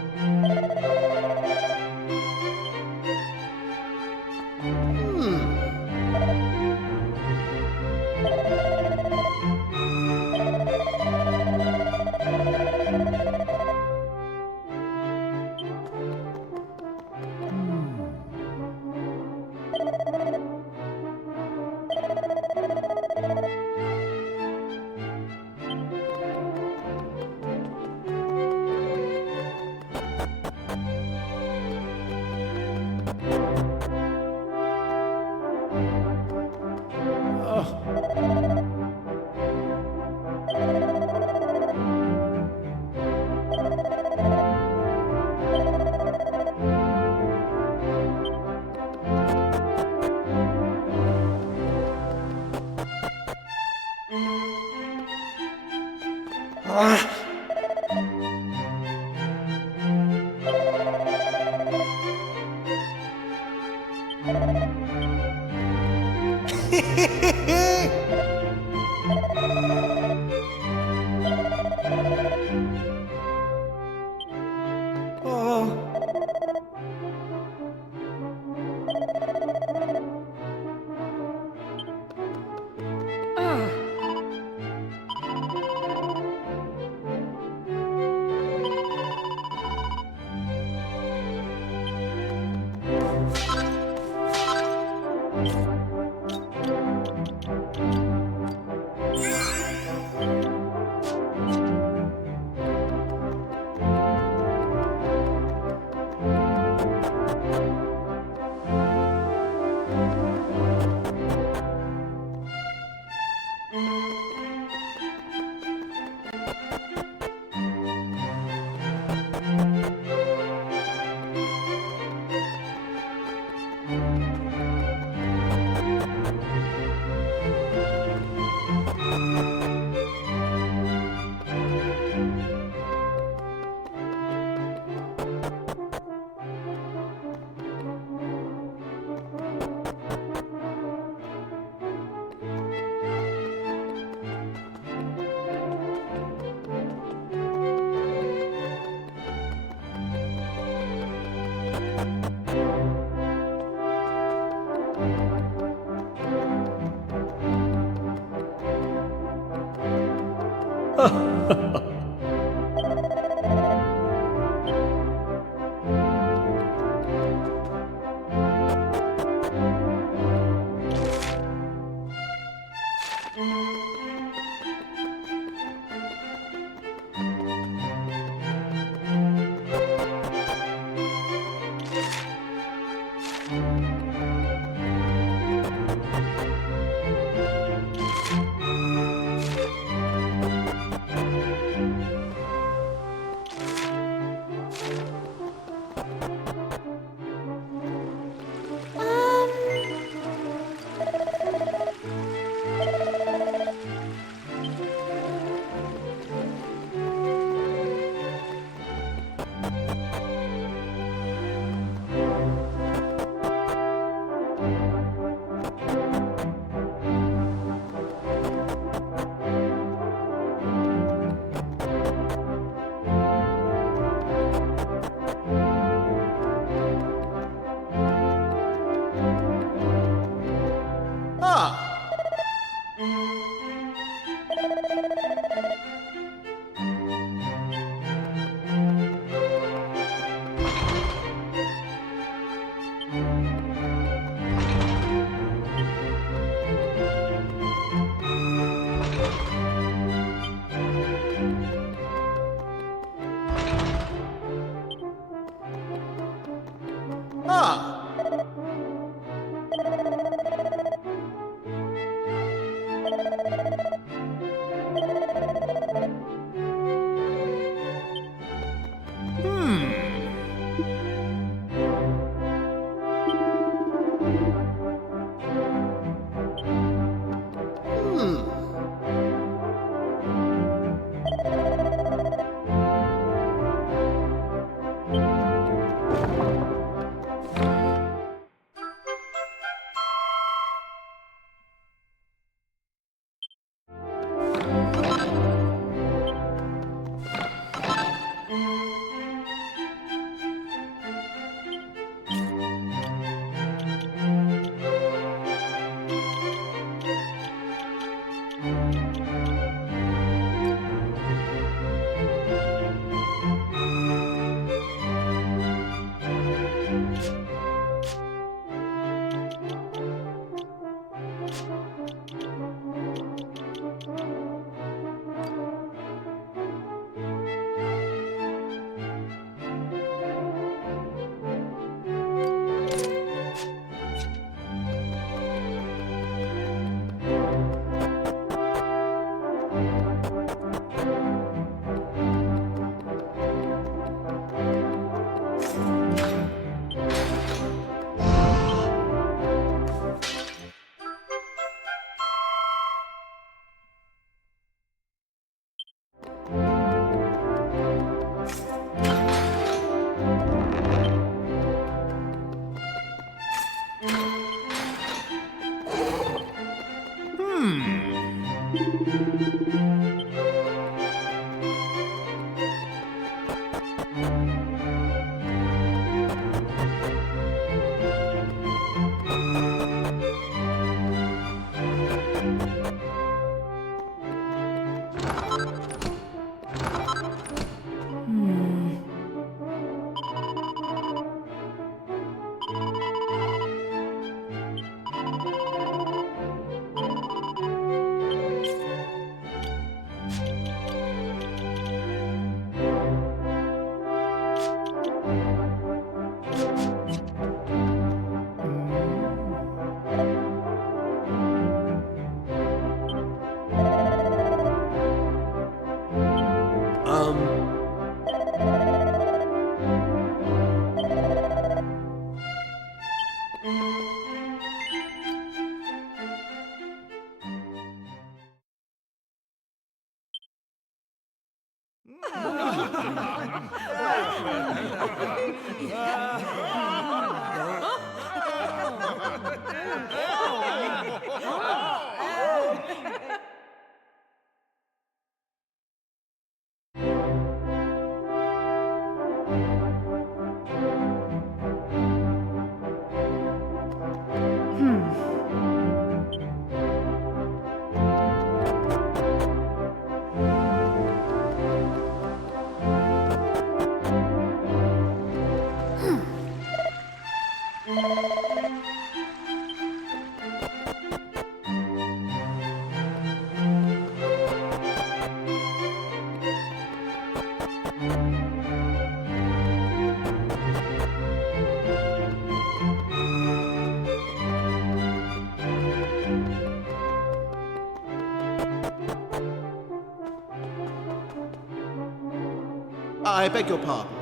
I beg your pardon.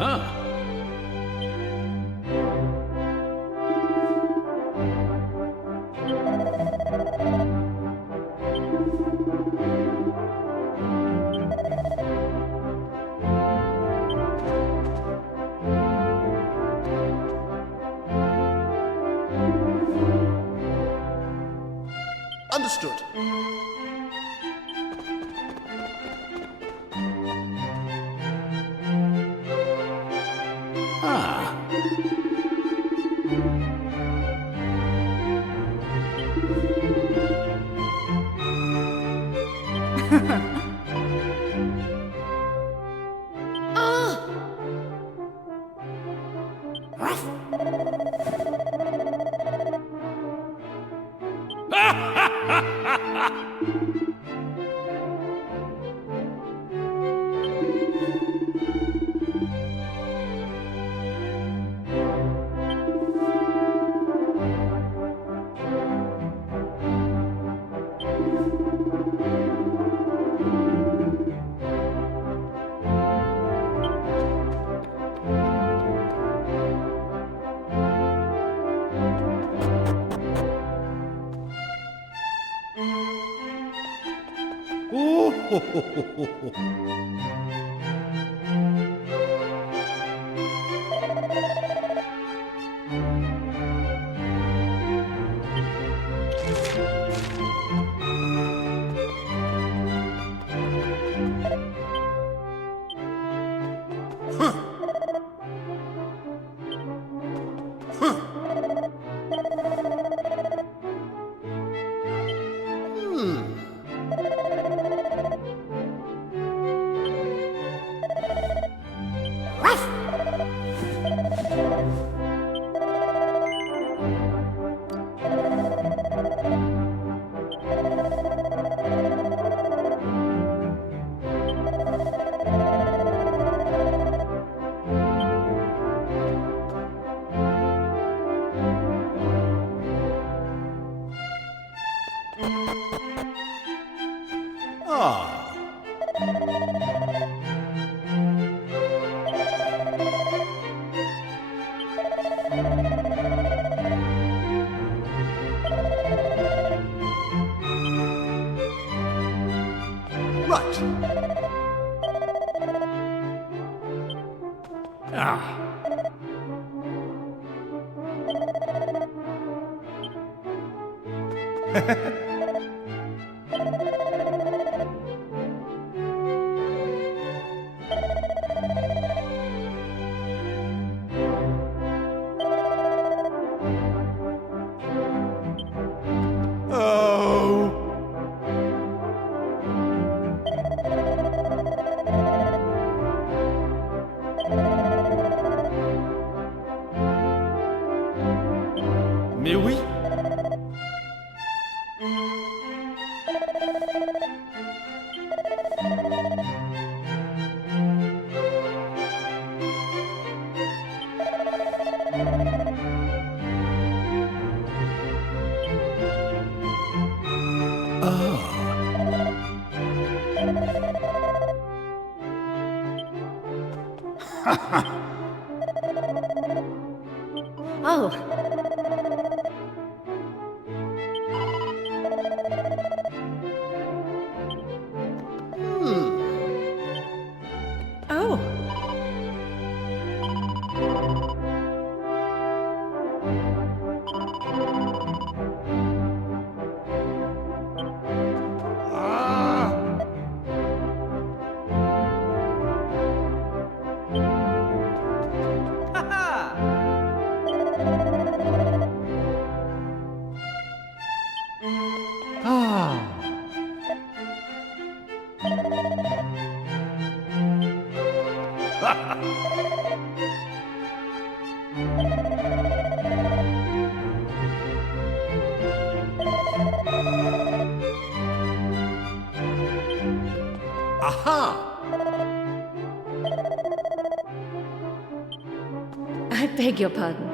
Ah. Understood. Ah. Ah. Right. Ah. Oh. Mais oui. Oh. Oh. Aha! I beg your pardon.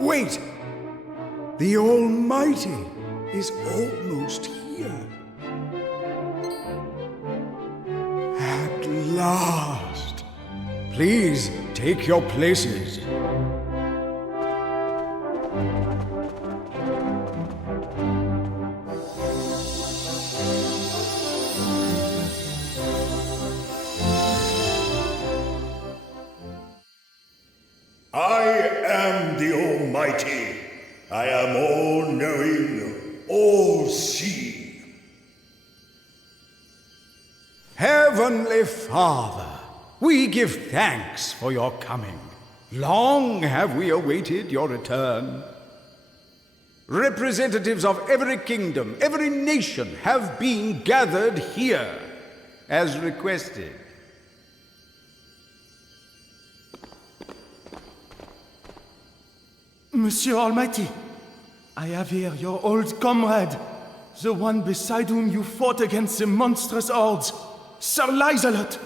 Wait! The Almighty is almost here. At last! Please take your places. I am the Almighty. I am all-knowing, all-seeing. Heavenly Father, we give thanks for your coming. Long have we awaited your return. Representatives of every kingdom, every nation have been gathered here, as requested. Monsieur Almighty, I have here your old comrade, the one beside whom you fought against the monstrous hordes, Sir Lizelot.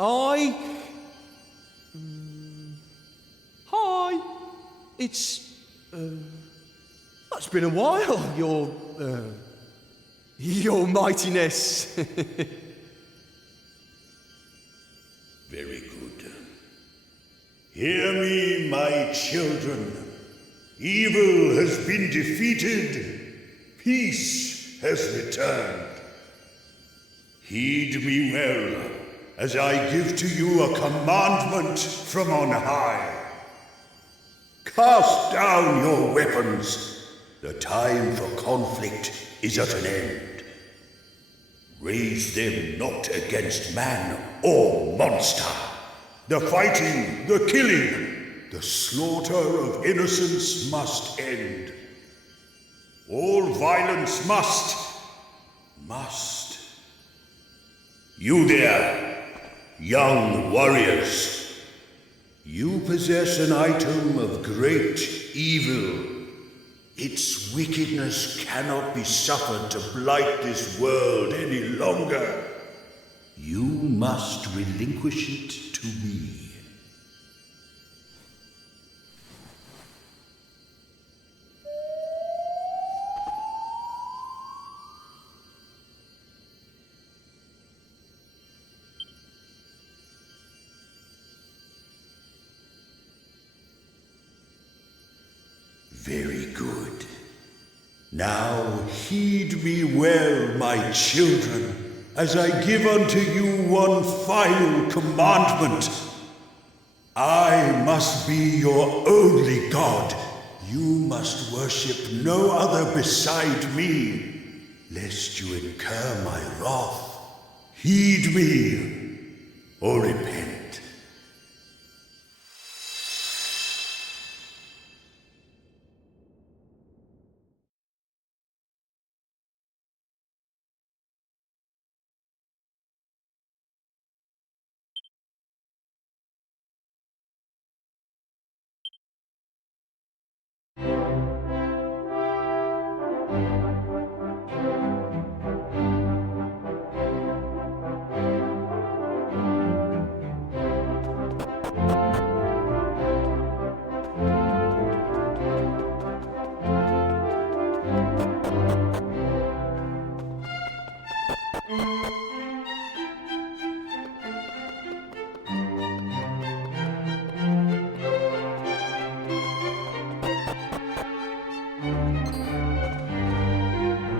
Hi. It's been a while, your mightiness. Very good. Hear me, my children. Evil has been defeated. Peace has returned. Heed me well, as I give to you a commandment from on high. Cast down your weapons. The time for conflict is at an end. Raise them not against man or monster. The fighting, the killing, the slaughter of innocents must end. All violence must. You there, young warriors, you possess an item of great evil. Its wickedness cannot be suffered to blight this world any longer. You must relinquish it to me. Very good. Now heed me well, my children, as I give unto you one final commandment. I must be your only God. You must worship no other beside me, lest you incur my wrath. Heed me, or repent.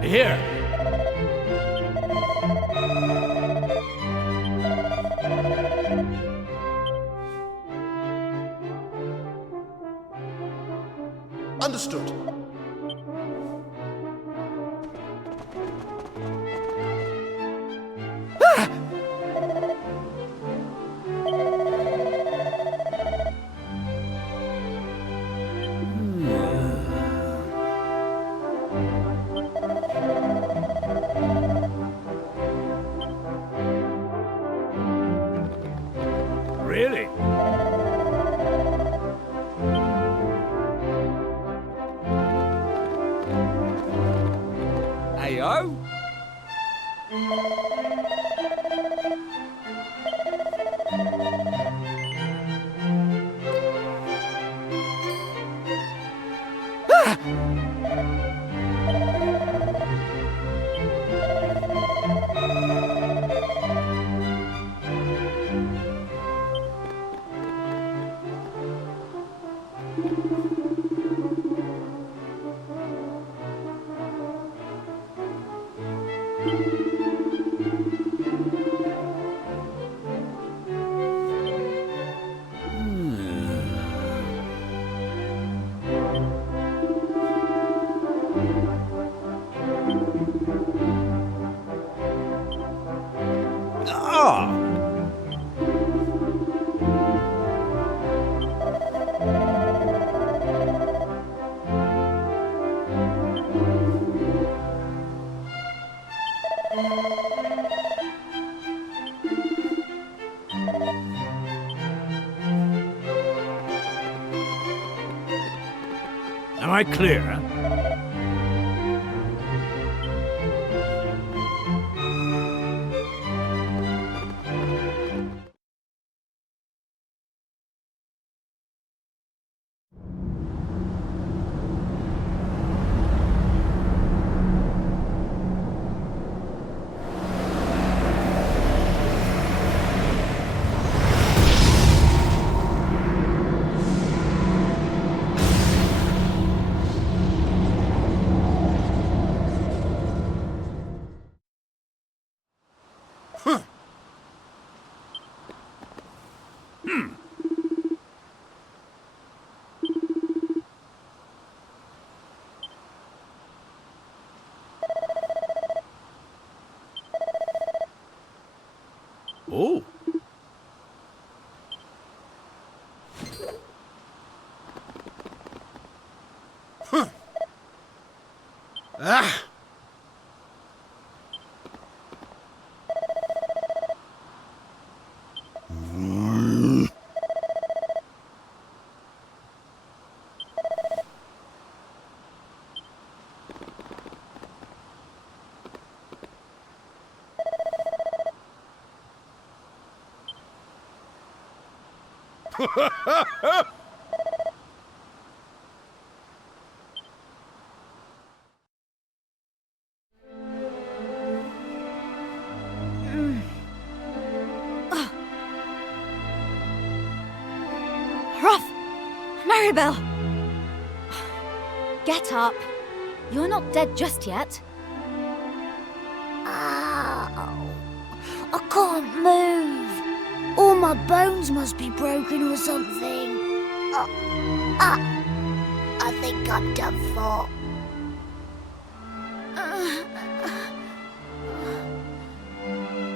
Here. Understood. Really? Ayo? Am I clear? Oh. Ah! Ruff! Maribel! Get up. You're not dead just yet. Ow. I can't move. All my bones must be broken or something. I think I'm done for.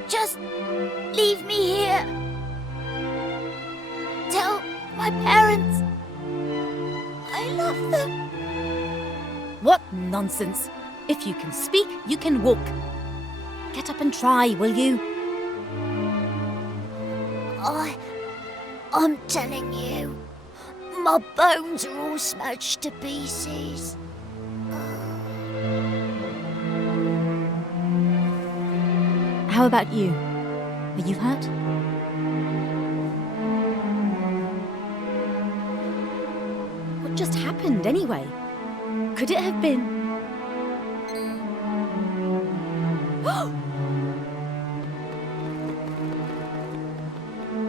Just leave me here. Tell my parents I love them. What nonsense. If you can speak, you can walk. Get up and try, will you? I'm telling you, my bones are all smashed to pieces. How about you? Are you hurt? What just happened anyway? Could it have been...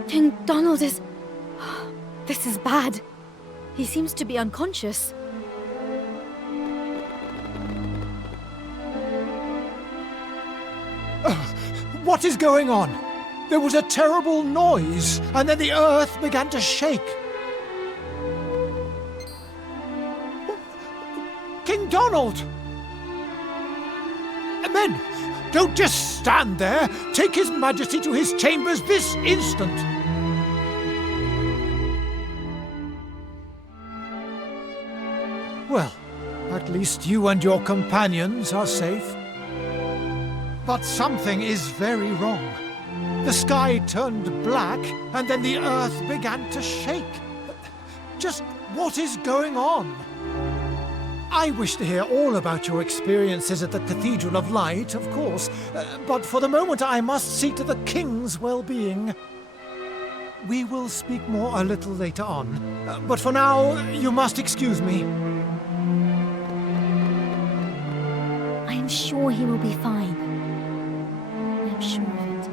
King Donald is... This is bad. He seems to be unconscious. What is going on? There was a terrible noise, and then the earth began to shake. King Donald! Men! Don't just stand there. Take His Majesty to his chambers this instant. Well, at least you and your companions are safe. But something is very wrong. The sky turned black, and then the earth began to shake. Just what is going on? I wish to hear all about your experiences at the Cathedral of Light, of course, but for the moment I must see to the King's well-being. We will speak more a little later on, but for now, you must excuse me. I am sure he will be fine. I am sure of it.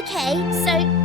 Okay, so...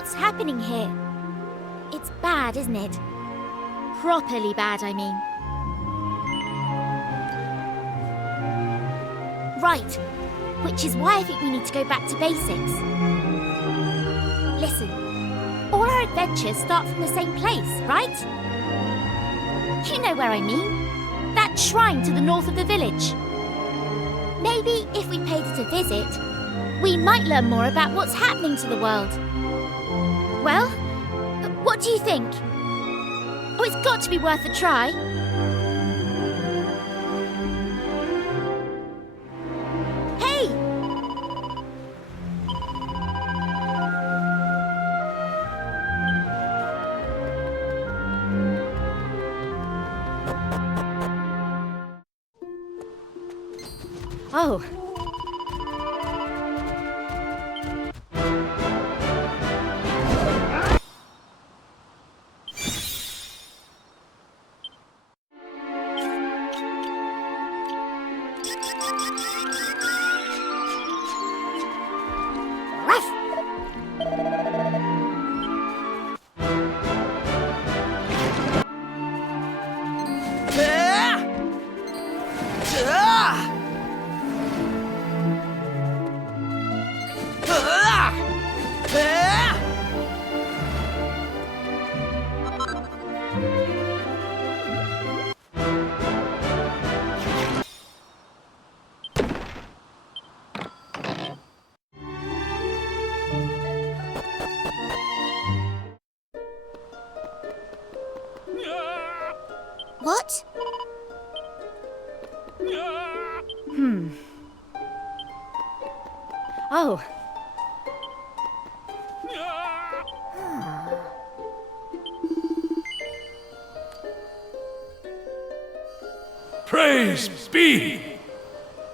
What's happening here? It's bad, isn't it? Properly bad, I mean. Right. Which is why I think we need to go back to basics. Listen. All our adventures start from the same place, right? You know where I mean. That shrine to the north of the village. Maybe if we paid it a visit, we might learn more about what's happening to the world. Well, what do you think? Oh, it's got to be worth a try. Hey! Oh. Praise be!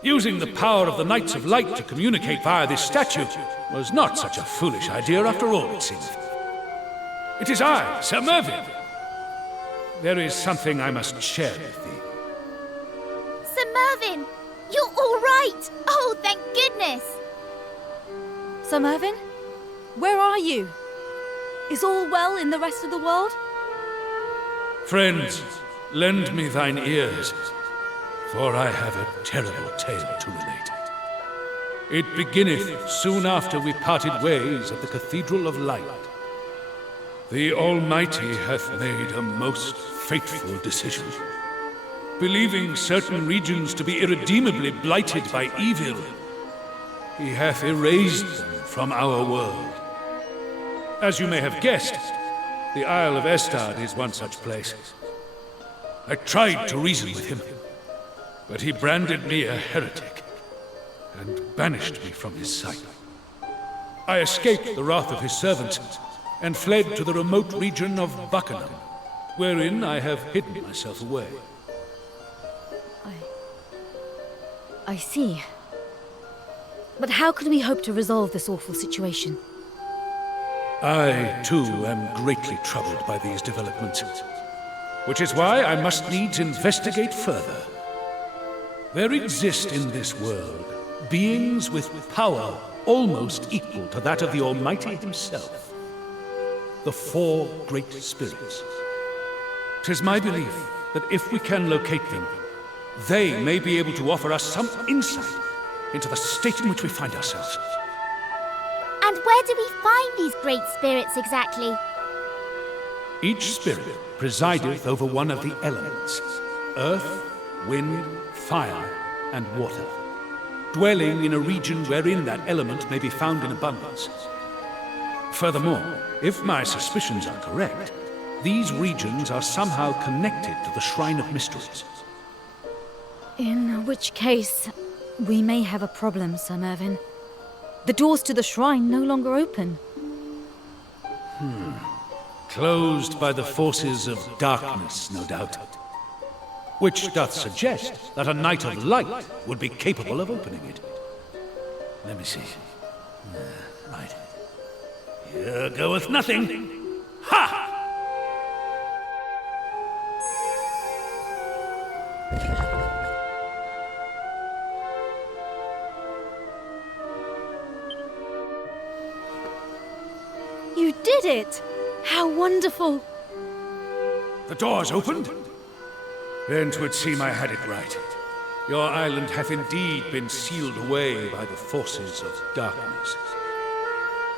Using the power of the Knights of Light to communicate via this statue was not such a foolish idea after all, it seems. It is I, Sir Mervyn. There is something I must share with thee. Sir Mervyn, you're all right! Oh, thank goodness! Sir Mervyn, where are you? Is all well in the rest of the world? Friends, lend me thine ears, for I have a terrible tale to relate. It beginneth soon after we parted ways at the Cathedral of Light. The Almighty hath made a most fateful decision. Believing certain regions to be irredeemably blighted by evil, he hath erased them from our world. As you may have guessed, the Isle of Estard is one such place. I tried to reason with him, but he branded me a heretic and banished me from his sight. I escaped the wrath of his servants and fled to the remote region of Buckingham, wherein I have hidden myself away. I see. But how can we hope to resolve this awful situation? I, too, am greatly troubled by these developments, which is why I must needs investigate further. There exist in this world beings with power almost equal to that of the Almighty himself. The four great spirits. 'Tis my belief that if we can locate them, they may be able to offer us some insight into the state in which we find ourselves. And where do we find these great spirits exactly? Each spirit presideth over one of the elements: earth, wind, fire, and water, dwelling in a region wherein that element may be found in abundance. Furthermore, if my suspicions are correct, these regions are somehow connected to the Shrine of Mysteries. In which case, we may have a problem, Sir Mervyn. The doors to the shrine no longer open. Closed by the forces of darkness, no doubt. Which doth suggest that a Knight of Light would be capable of opening it. Let me see. Right. Here goeth nothing. Ha! You did it! How wonderful! The door's opened? Then 'twould seem I had it right. Your island hath indeed been sealed away by the forces of darkness.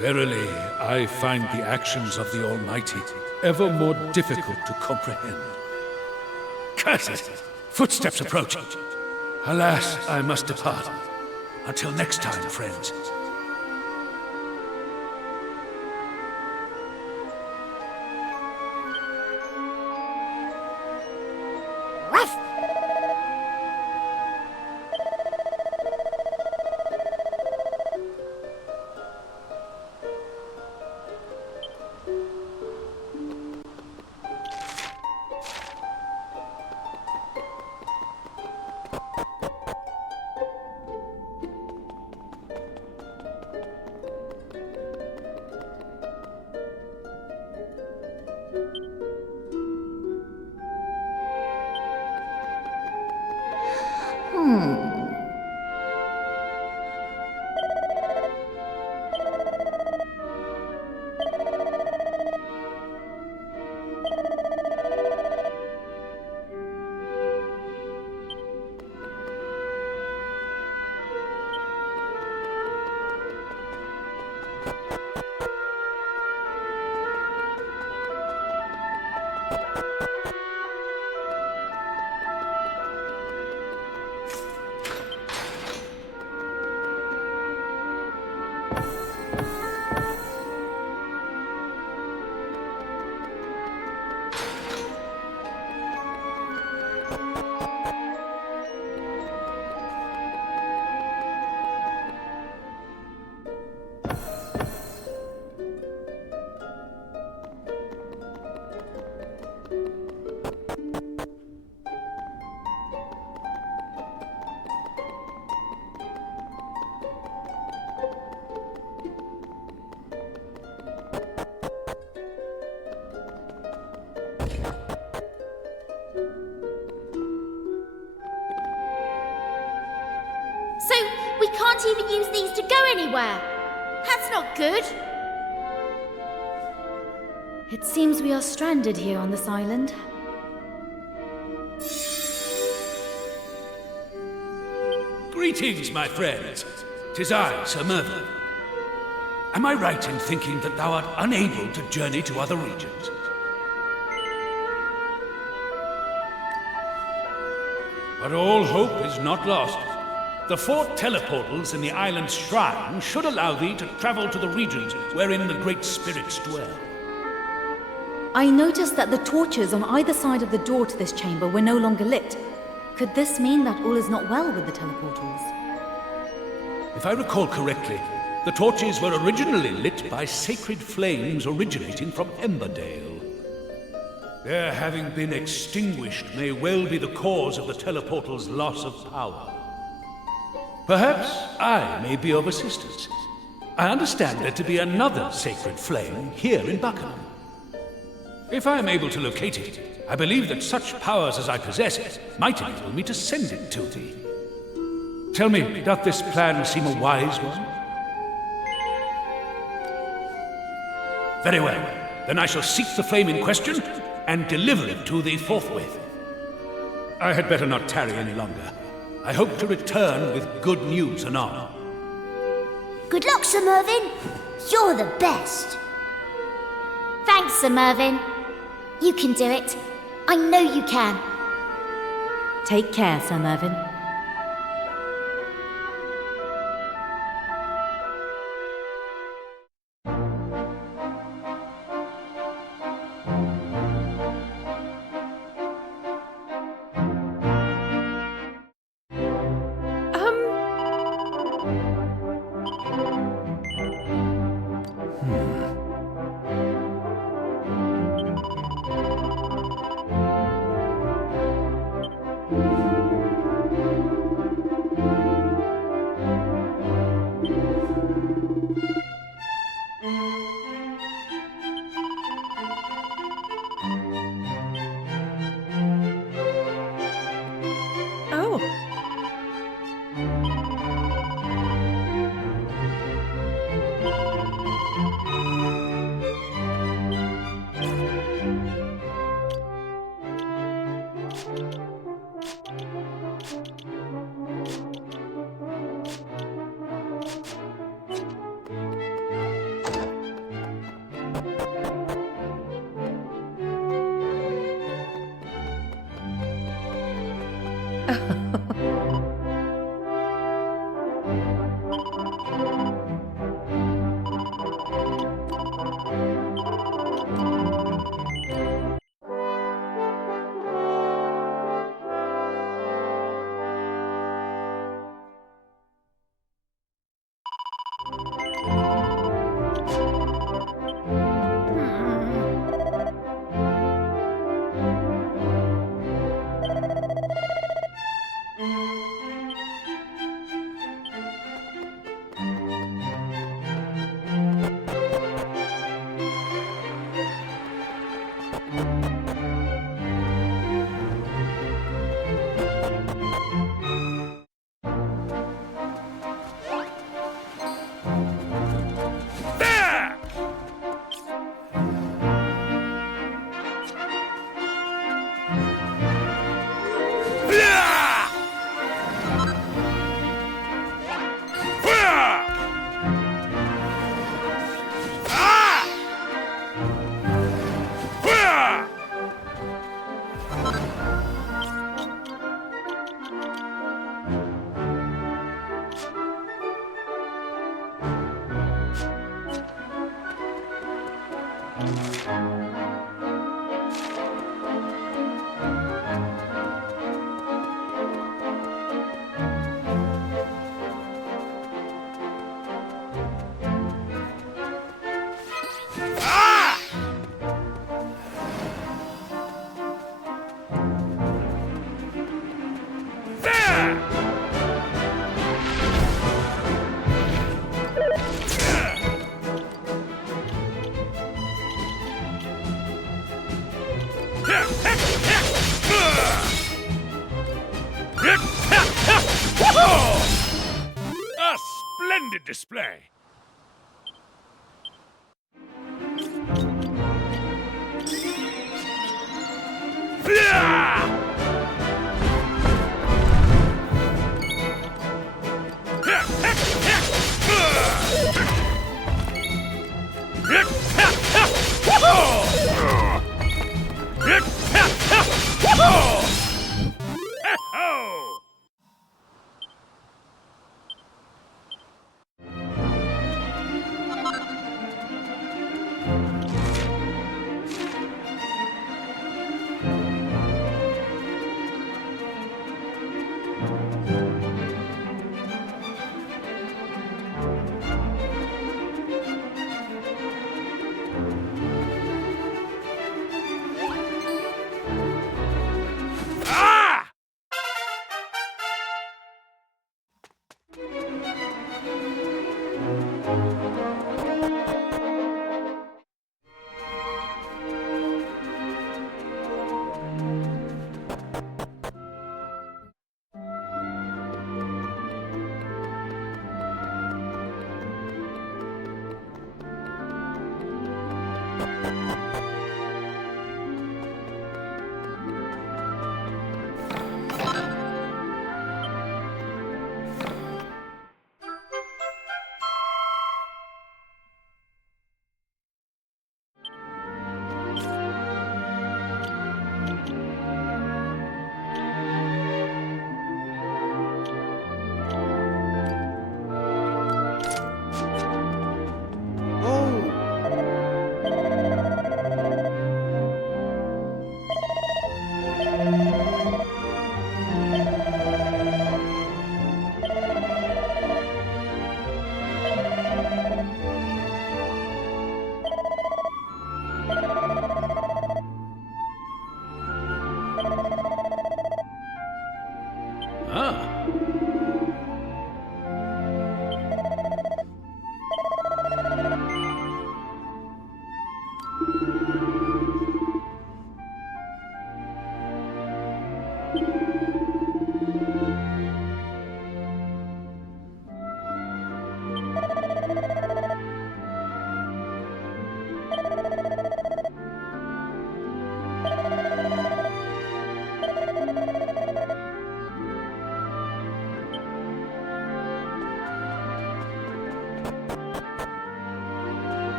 Verily, I find the actions of the Almighty ever more difficult to comprehend. Curse it! Footsteps approach. Alas, I must depart. Until next time, friends. seems to go anywhere. That's not good. It seems we are stranded here on this island. Greetings, my friends. 'Tis I, Sir Mervyn. Am I right in thinking that thou art unable to journey to other regions? But all hope is not lost. The 4 teleportals in the island's shrine should allow thee to travel to the regions wherein the great spirits dwell. I noticed that the torches on either side of the door to this chamber were no longer lit. Could this mean that all is not well with the teleportals? If I recall correctly, the torches were originally lit by sacred flames originating from Emberdale. Their having been extinguished may well be the cause of the teleportal's loss of power. Perhaps I may be of assistance. I understand there to be another sacred flame here in Buckingham. If I am able to locate it, I believe that such powers as I possess might enable me to send it to thee. Tell me, doth this plan seem a wise one? Very well. Then I shall seek the flame in question and deliver it to thee forthwith. I had better not tarry any longer. I hope to return with good news anon. Good luck, Sir Mervyn. You're the best. Thanks, Sir Mervyn. You can do it. I know you can. Take care, Sir Mervyn. A splendid splendid display.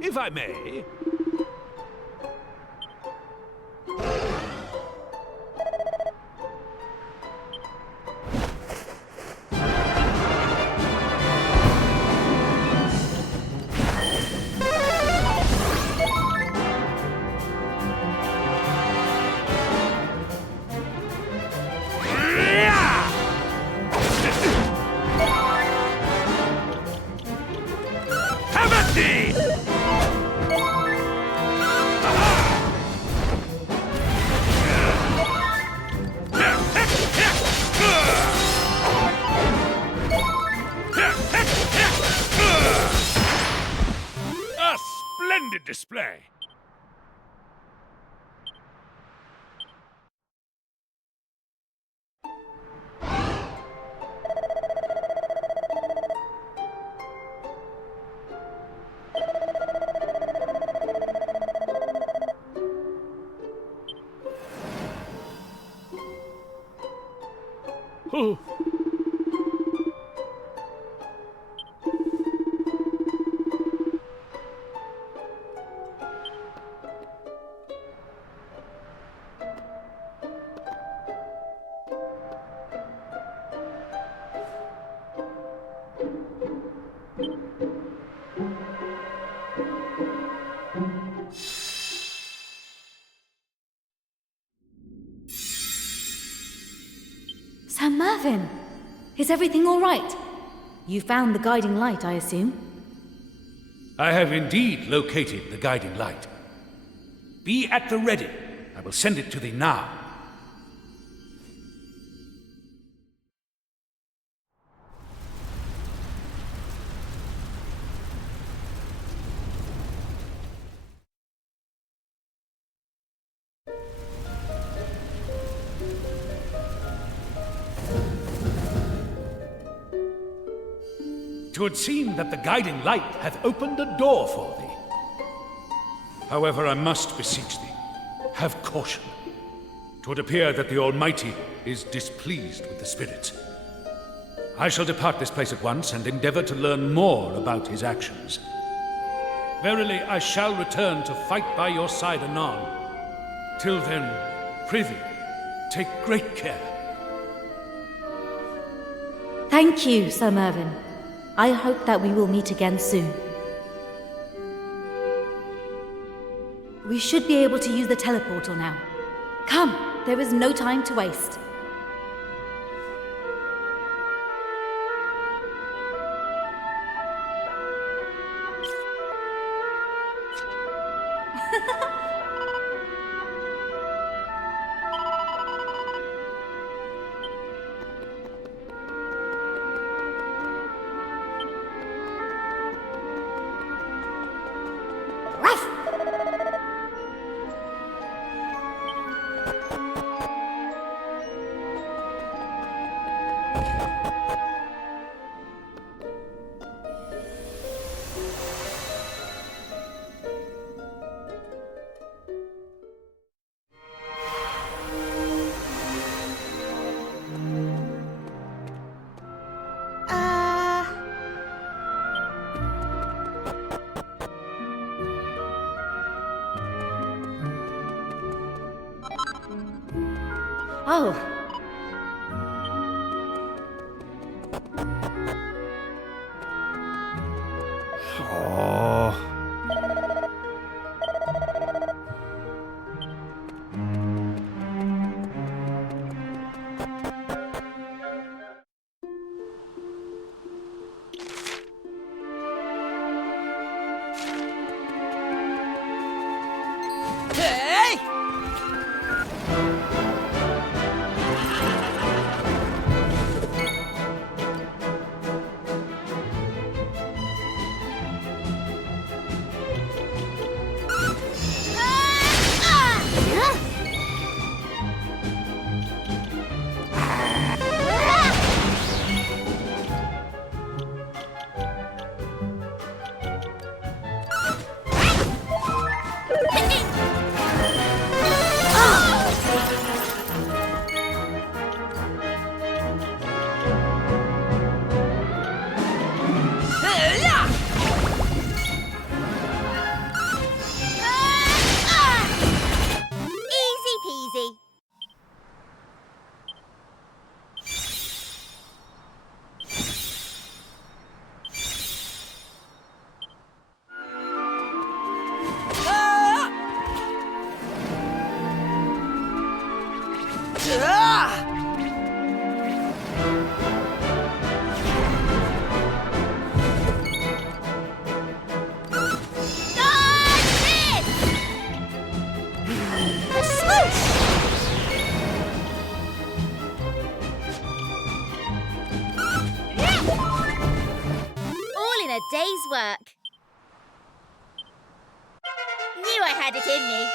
If I may. Have at thee! A splendid display! Oh. Sir Mervyn! Is everything all right? You found the guiding light, I assume? I have indeed located the guiding light. Be at the ready. I will send it to thee now. It would seem that the guiding light hath opened a door for thee. However, I must beseech thee, have caution. It would appear that the Almighty is displeased with the spirits. I shall depart this place at once and endeavor to learn more about his actions. Verily, I shall return to fight by your side anon. Till then, prithee, take great care. Thank you, Sir Mervyn. I hope that we will meet again soon. We should be able to use the teleportal now. Come, there is no time to waste. Oh. Oh. Hey! All in a day's work. Knew I had it in me.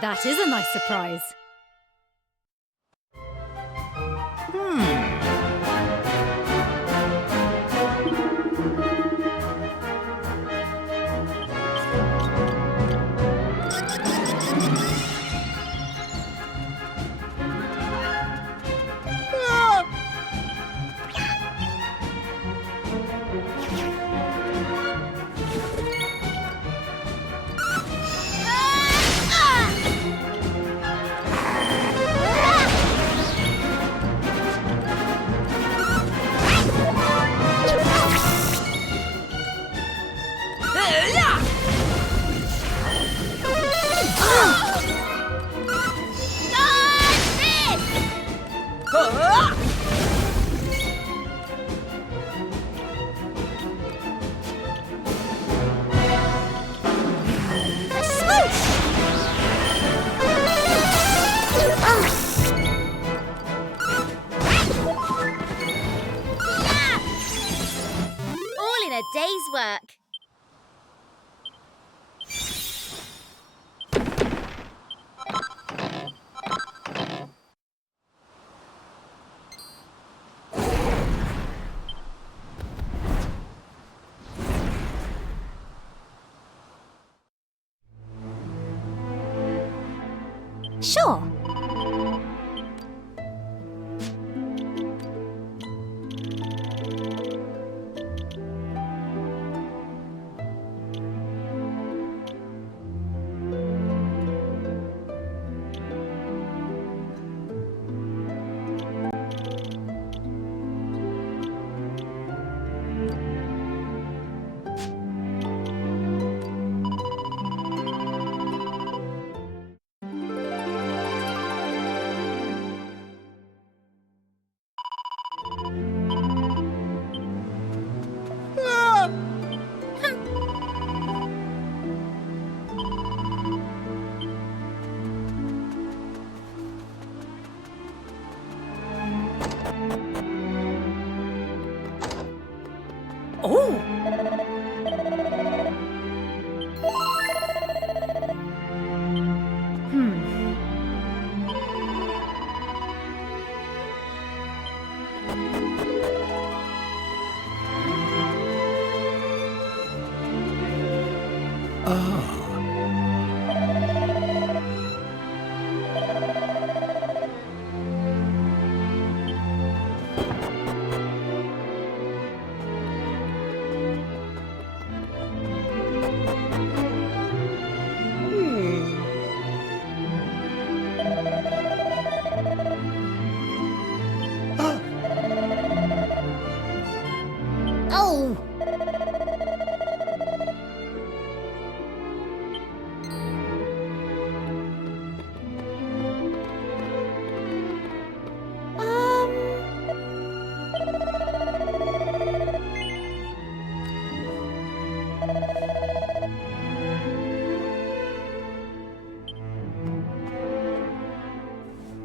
That is a nice surprise. All in a day's work. Sure. Oh!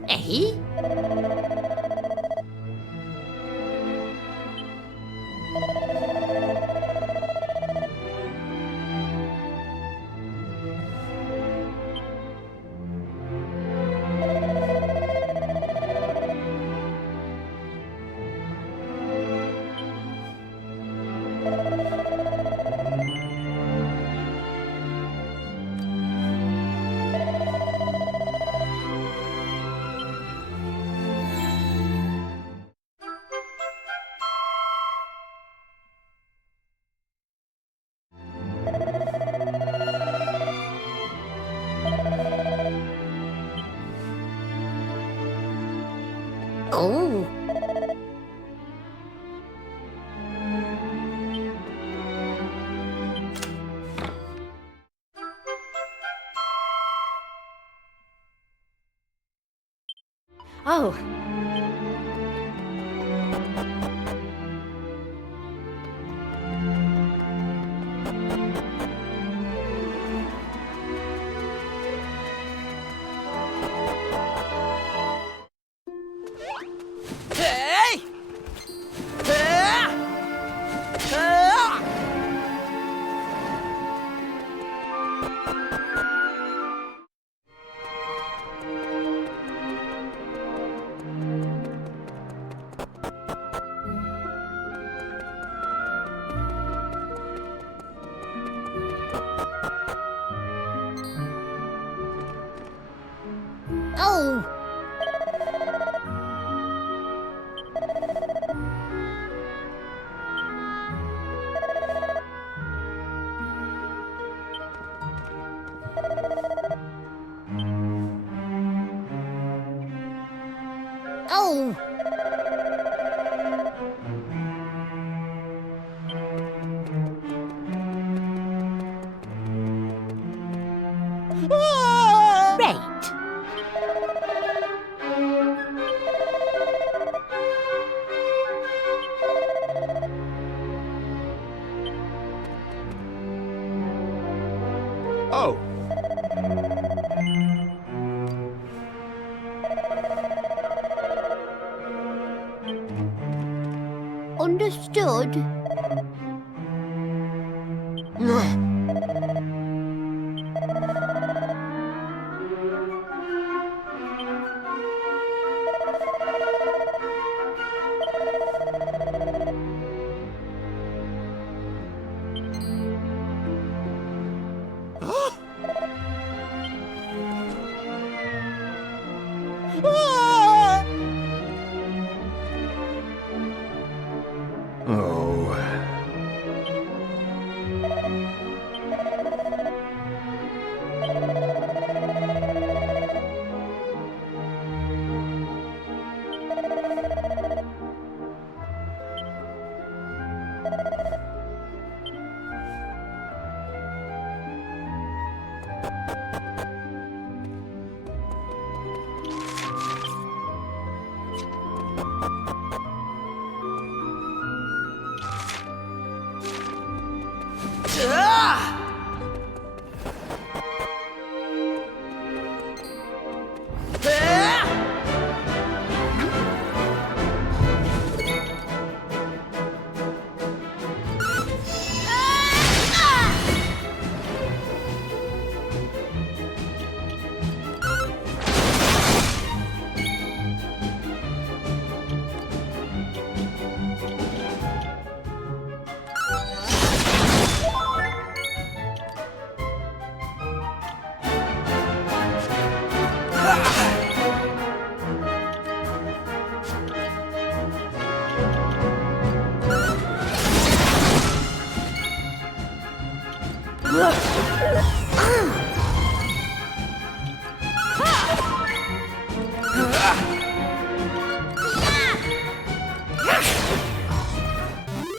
Eh? Oh! Oh. Hey! Oh! Understood?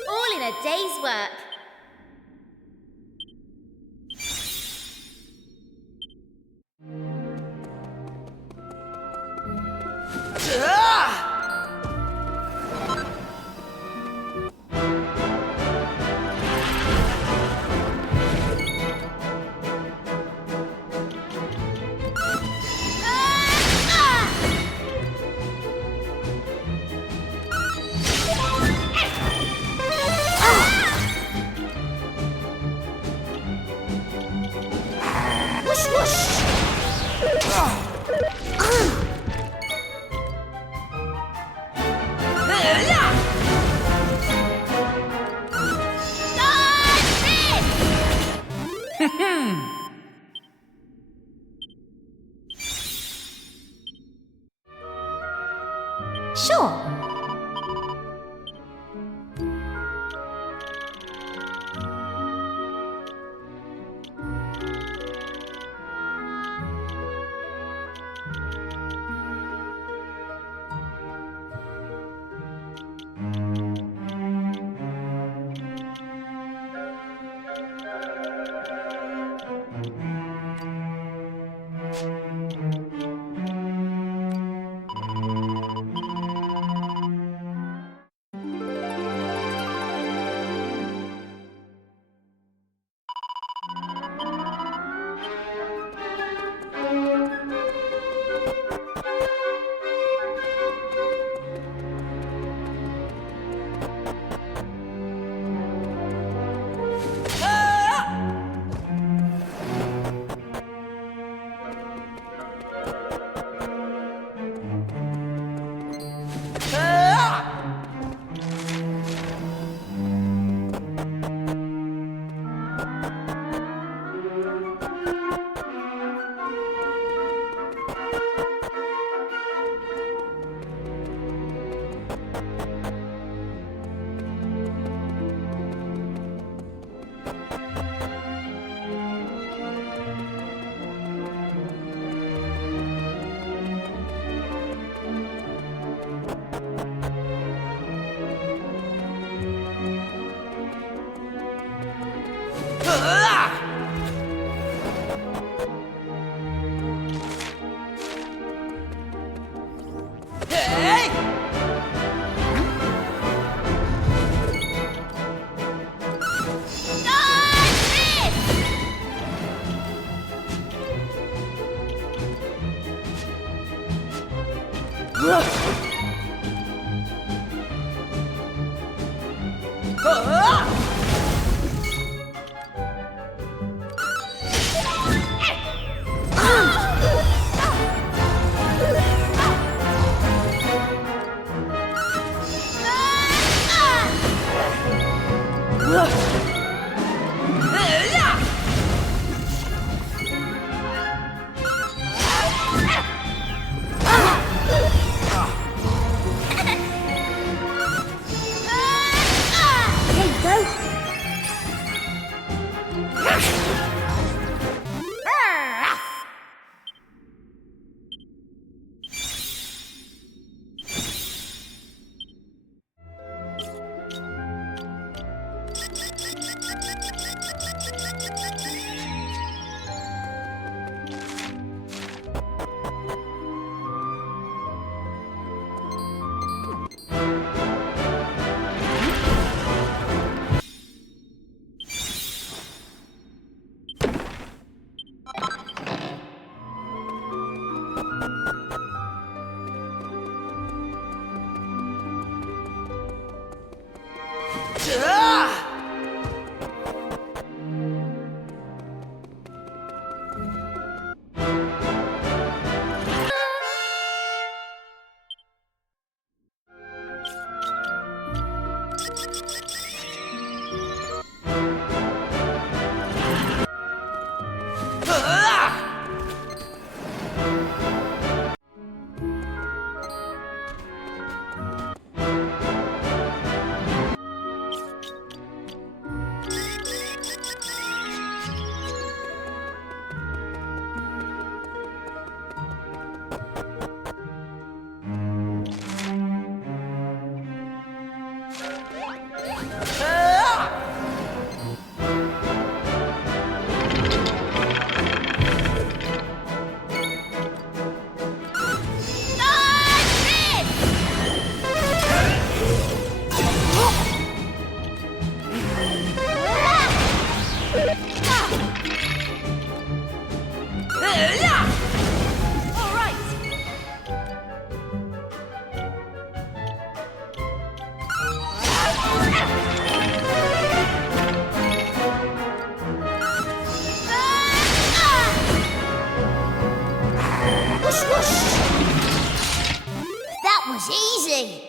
All in a day's work. Whoosh, whoosh! Sure. That was easy.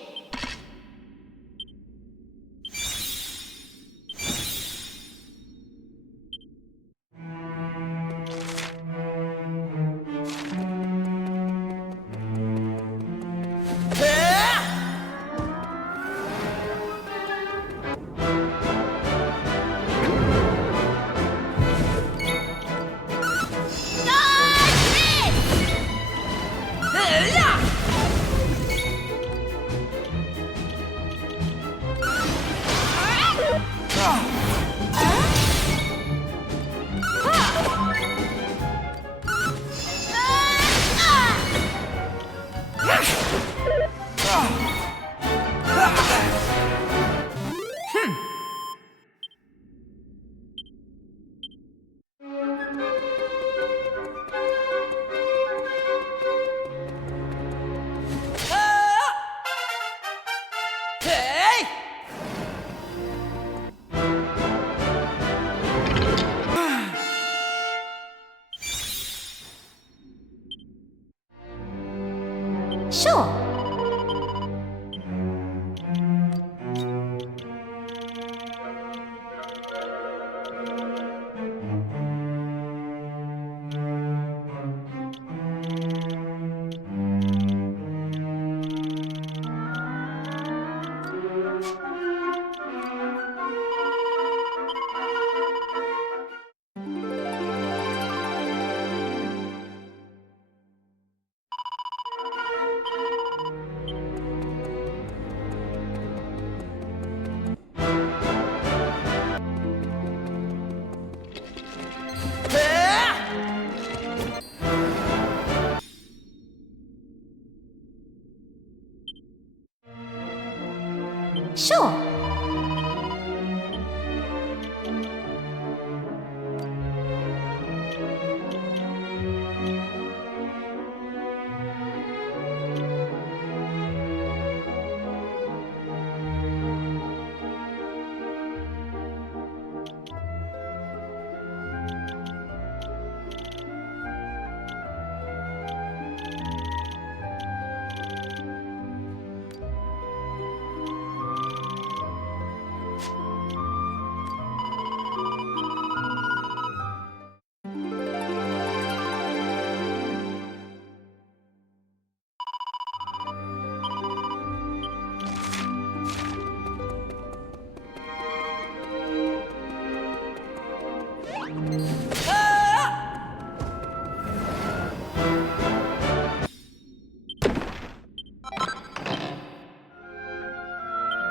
Sure. Sure.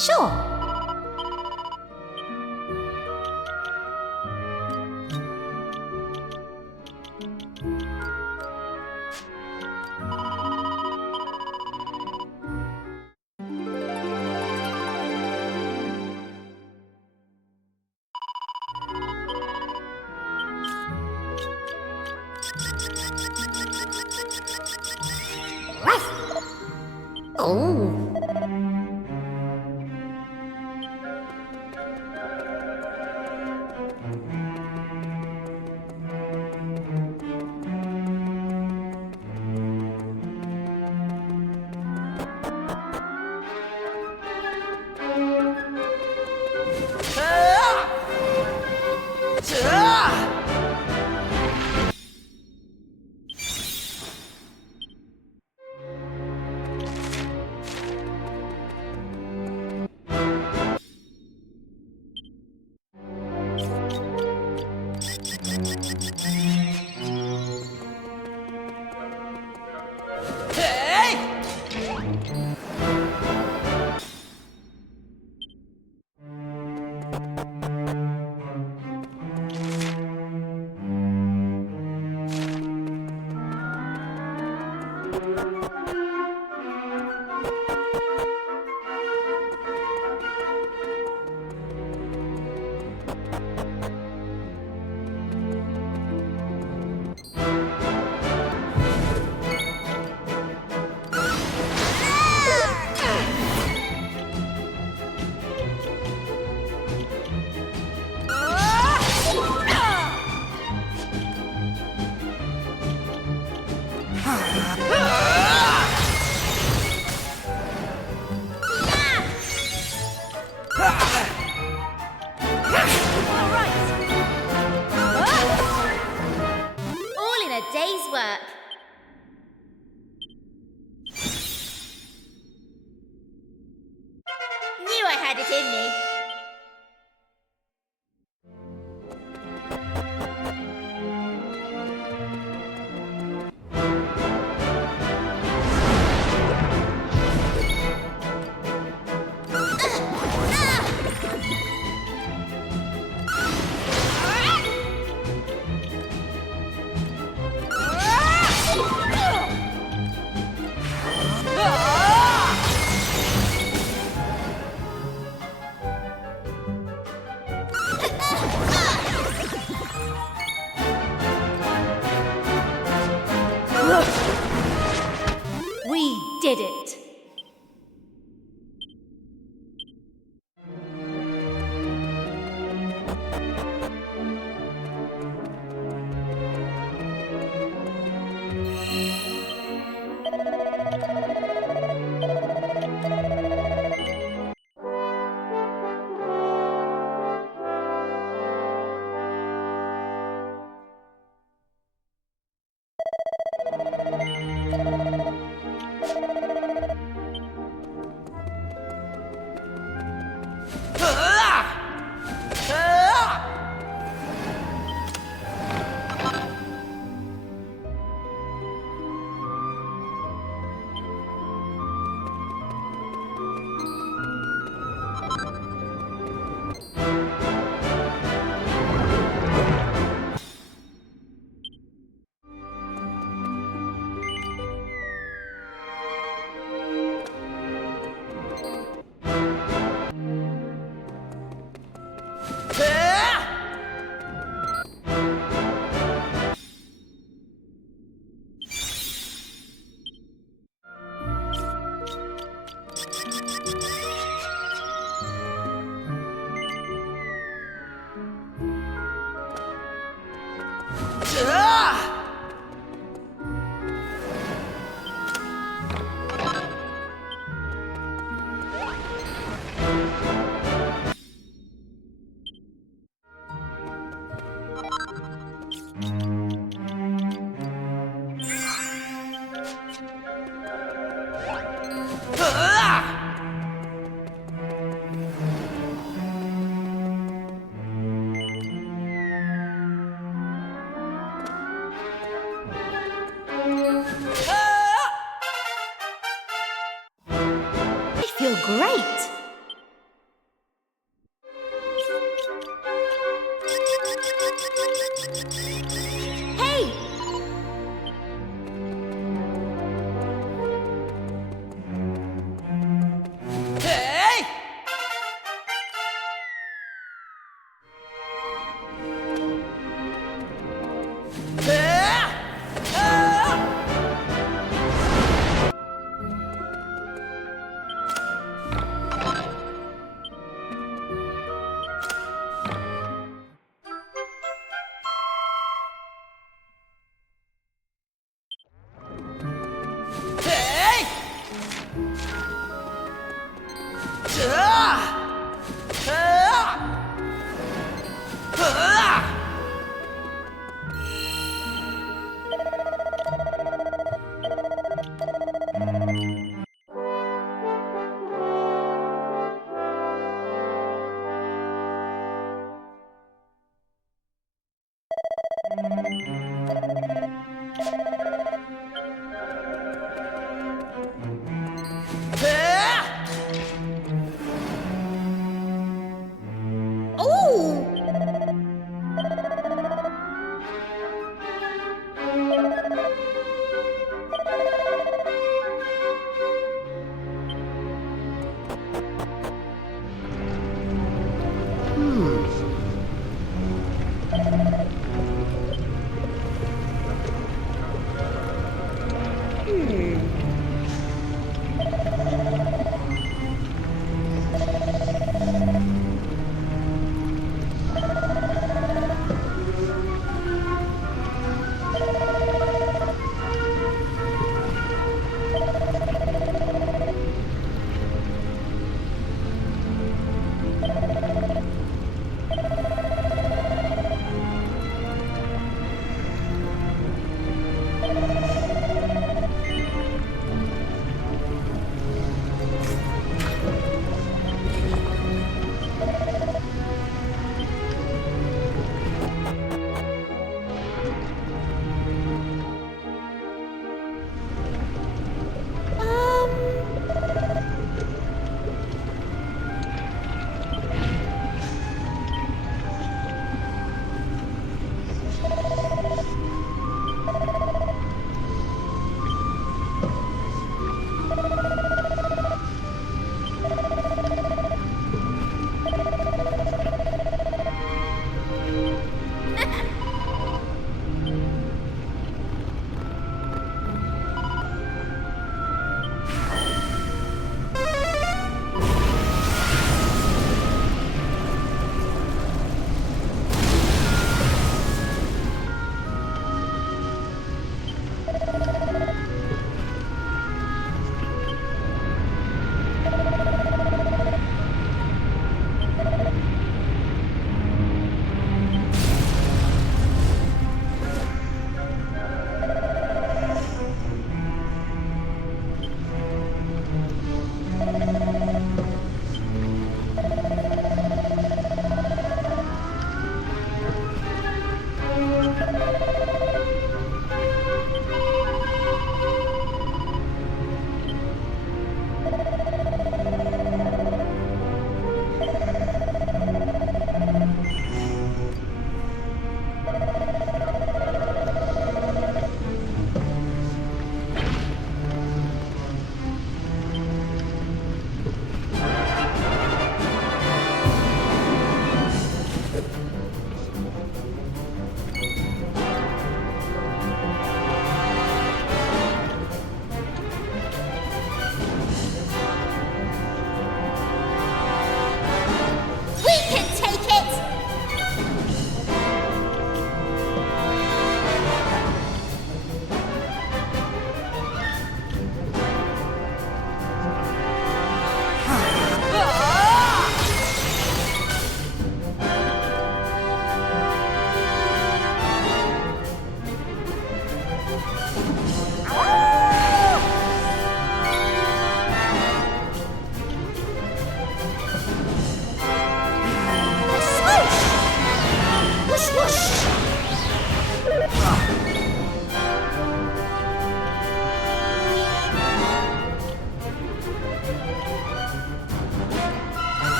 Sure. Oh. Day's work. Knew I had it in me.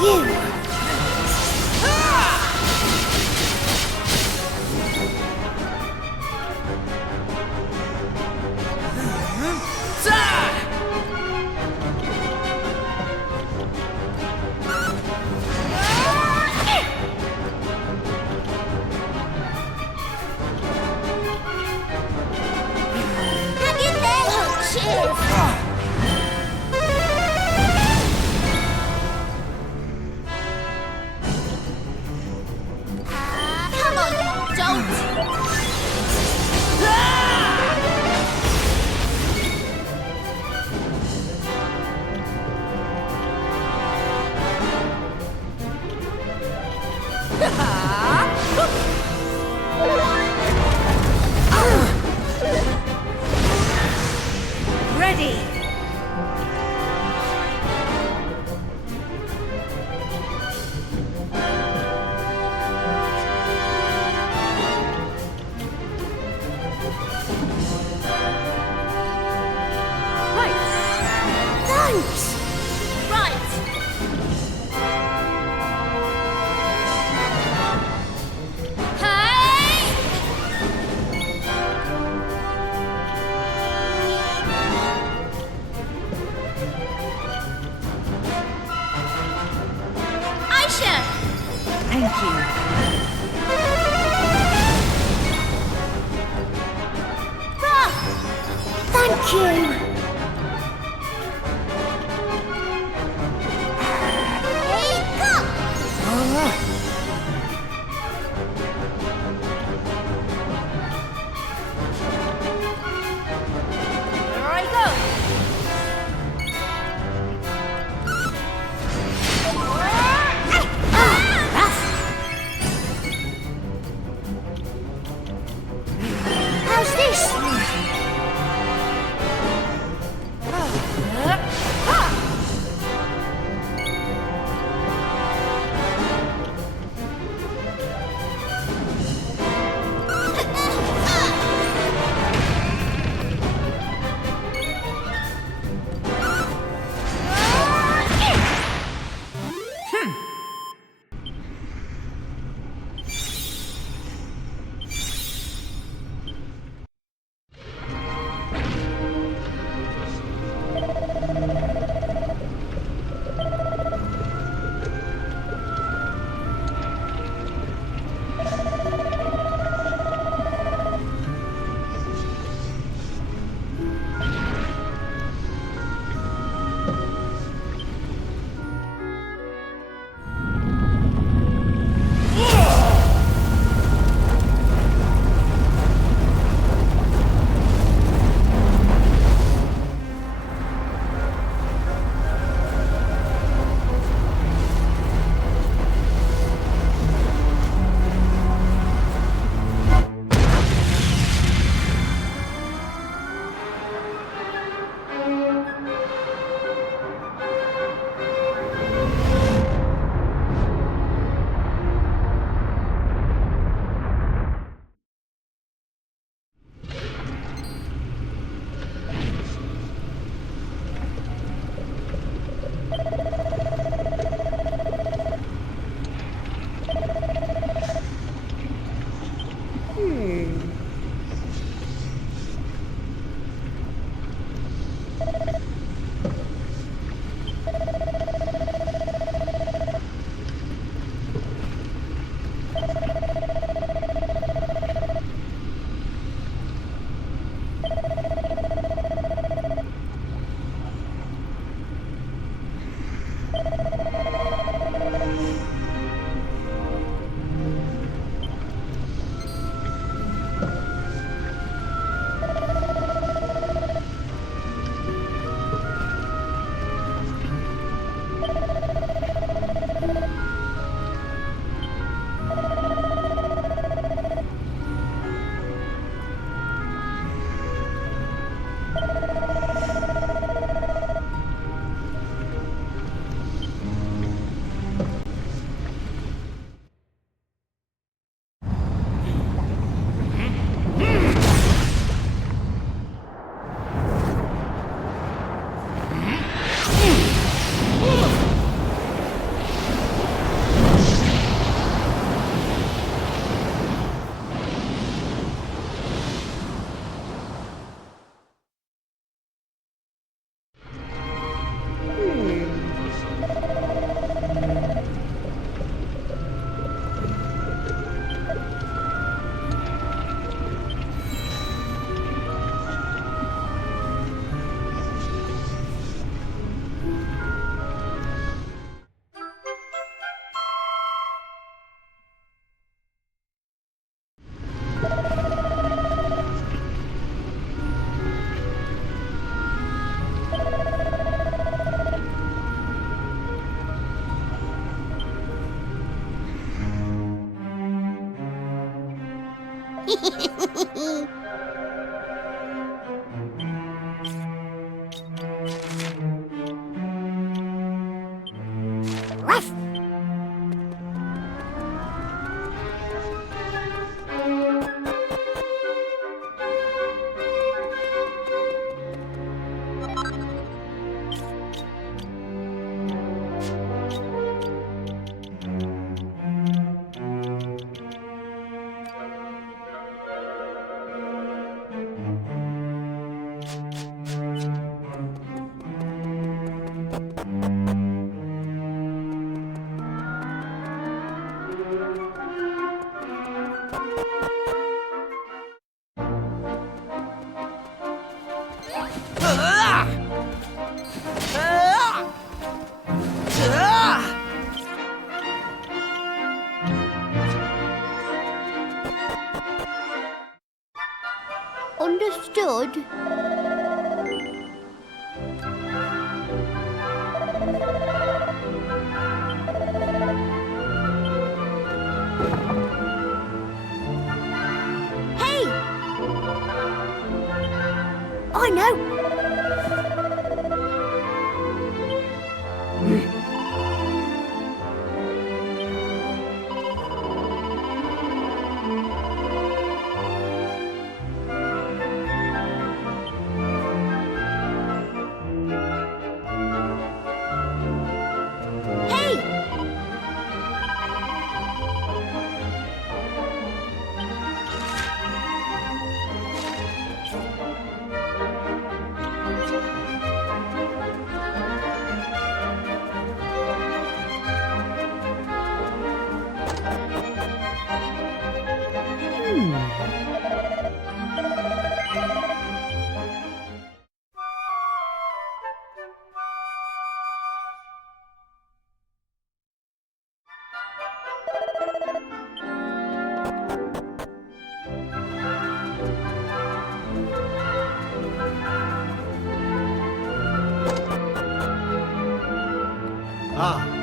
you! Ready! Thanks! Right! Hey! Aisha! Thank you. Rob! Thank you! Here I go! Ruff! Understood. Hey! I know! Ah,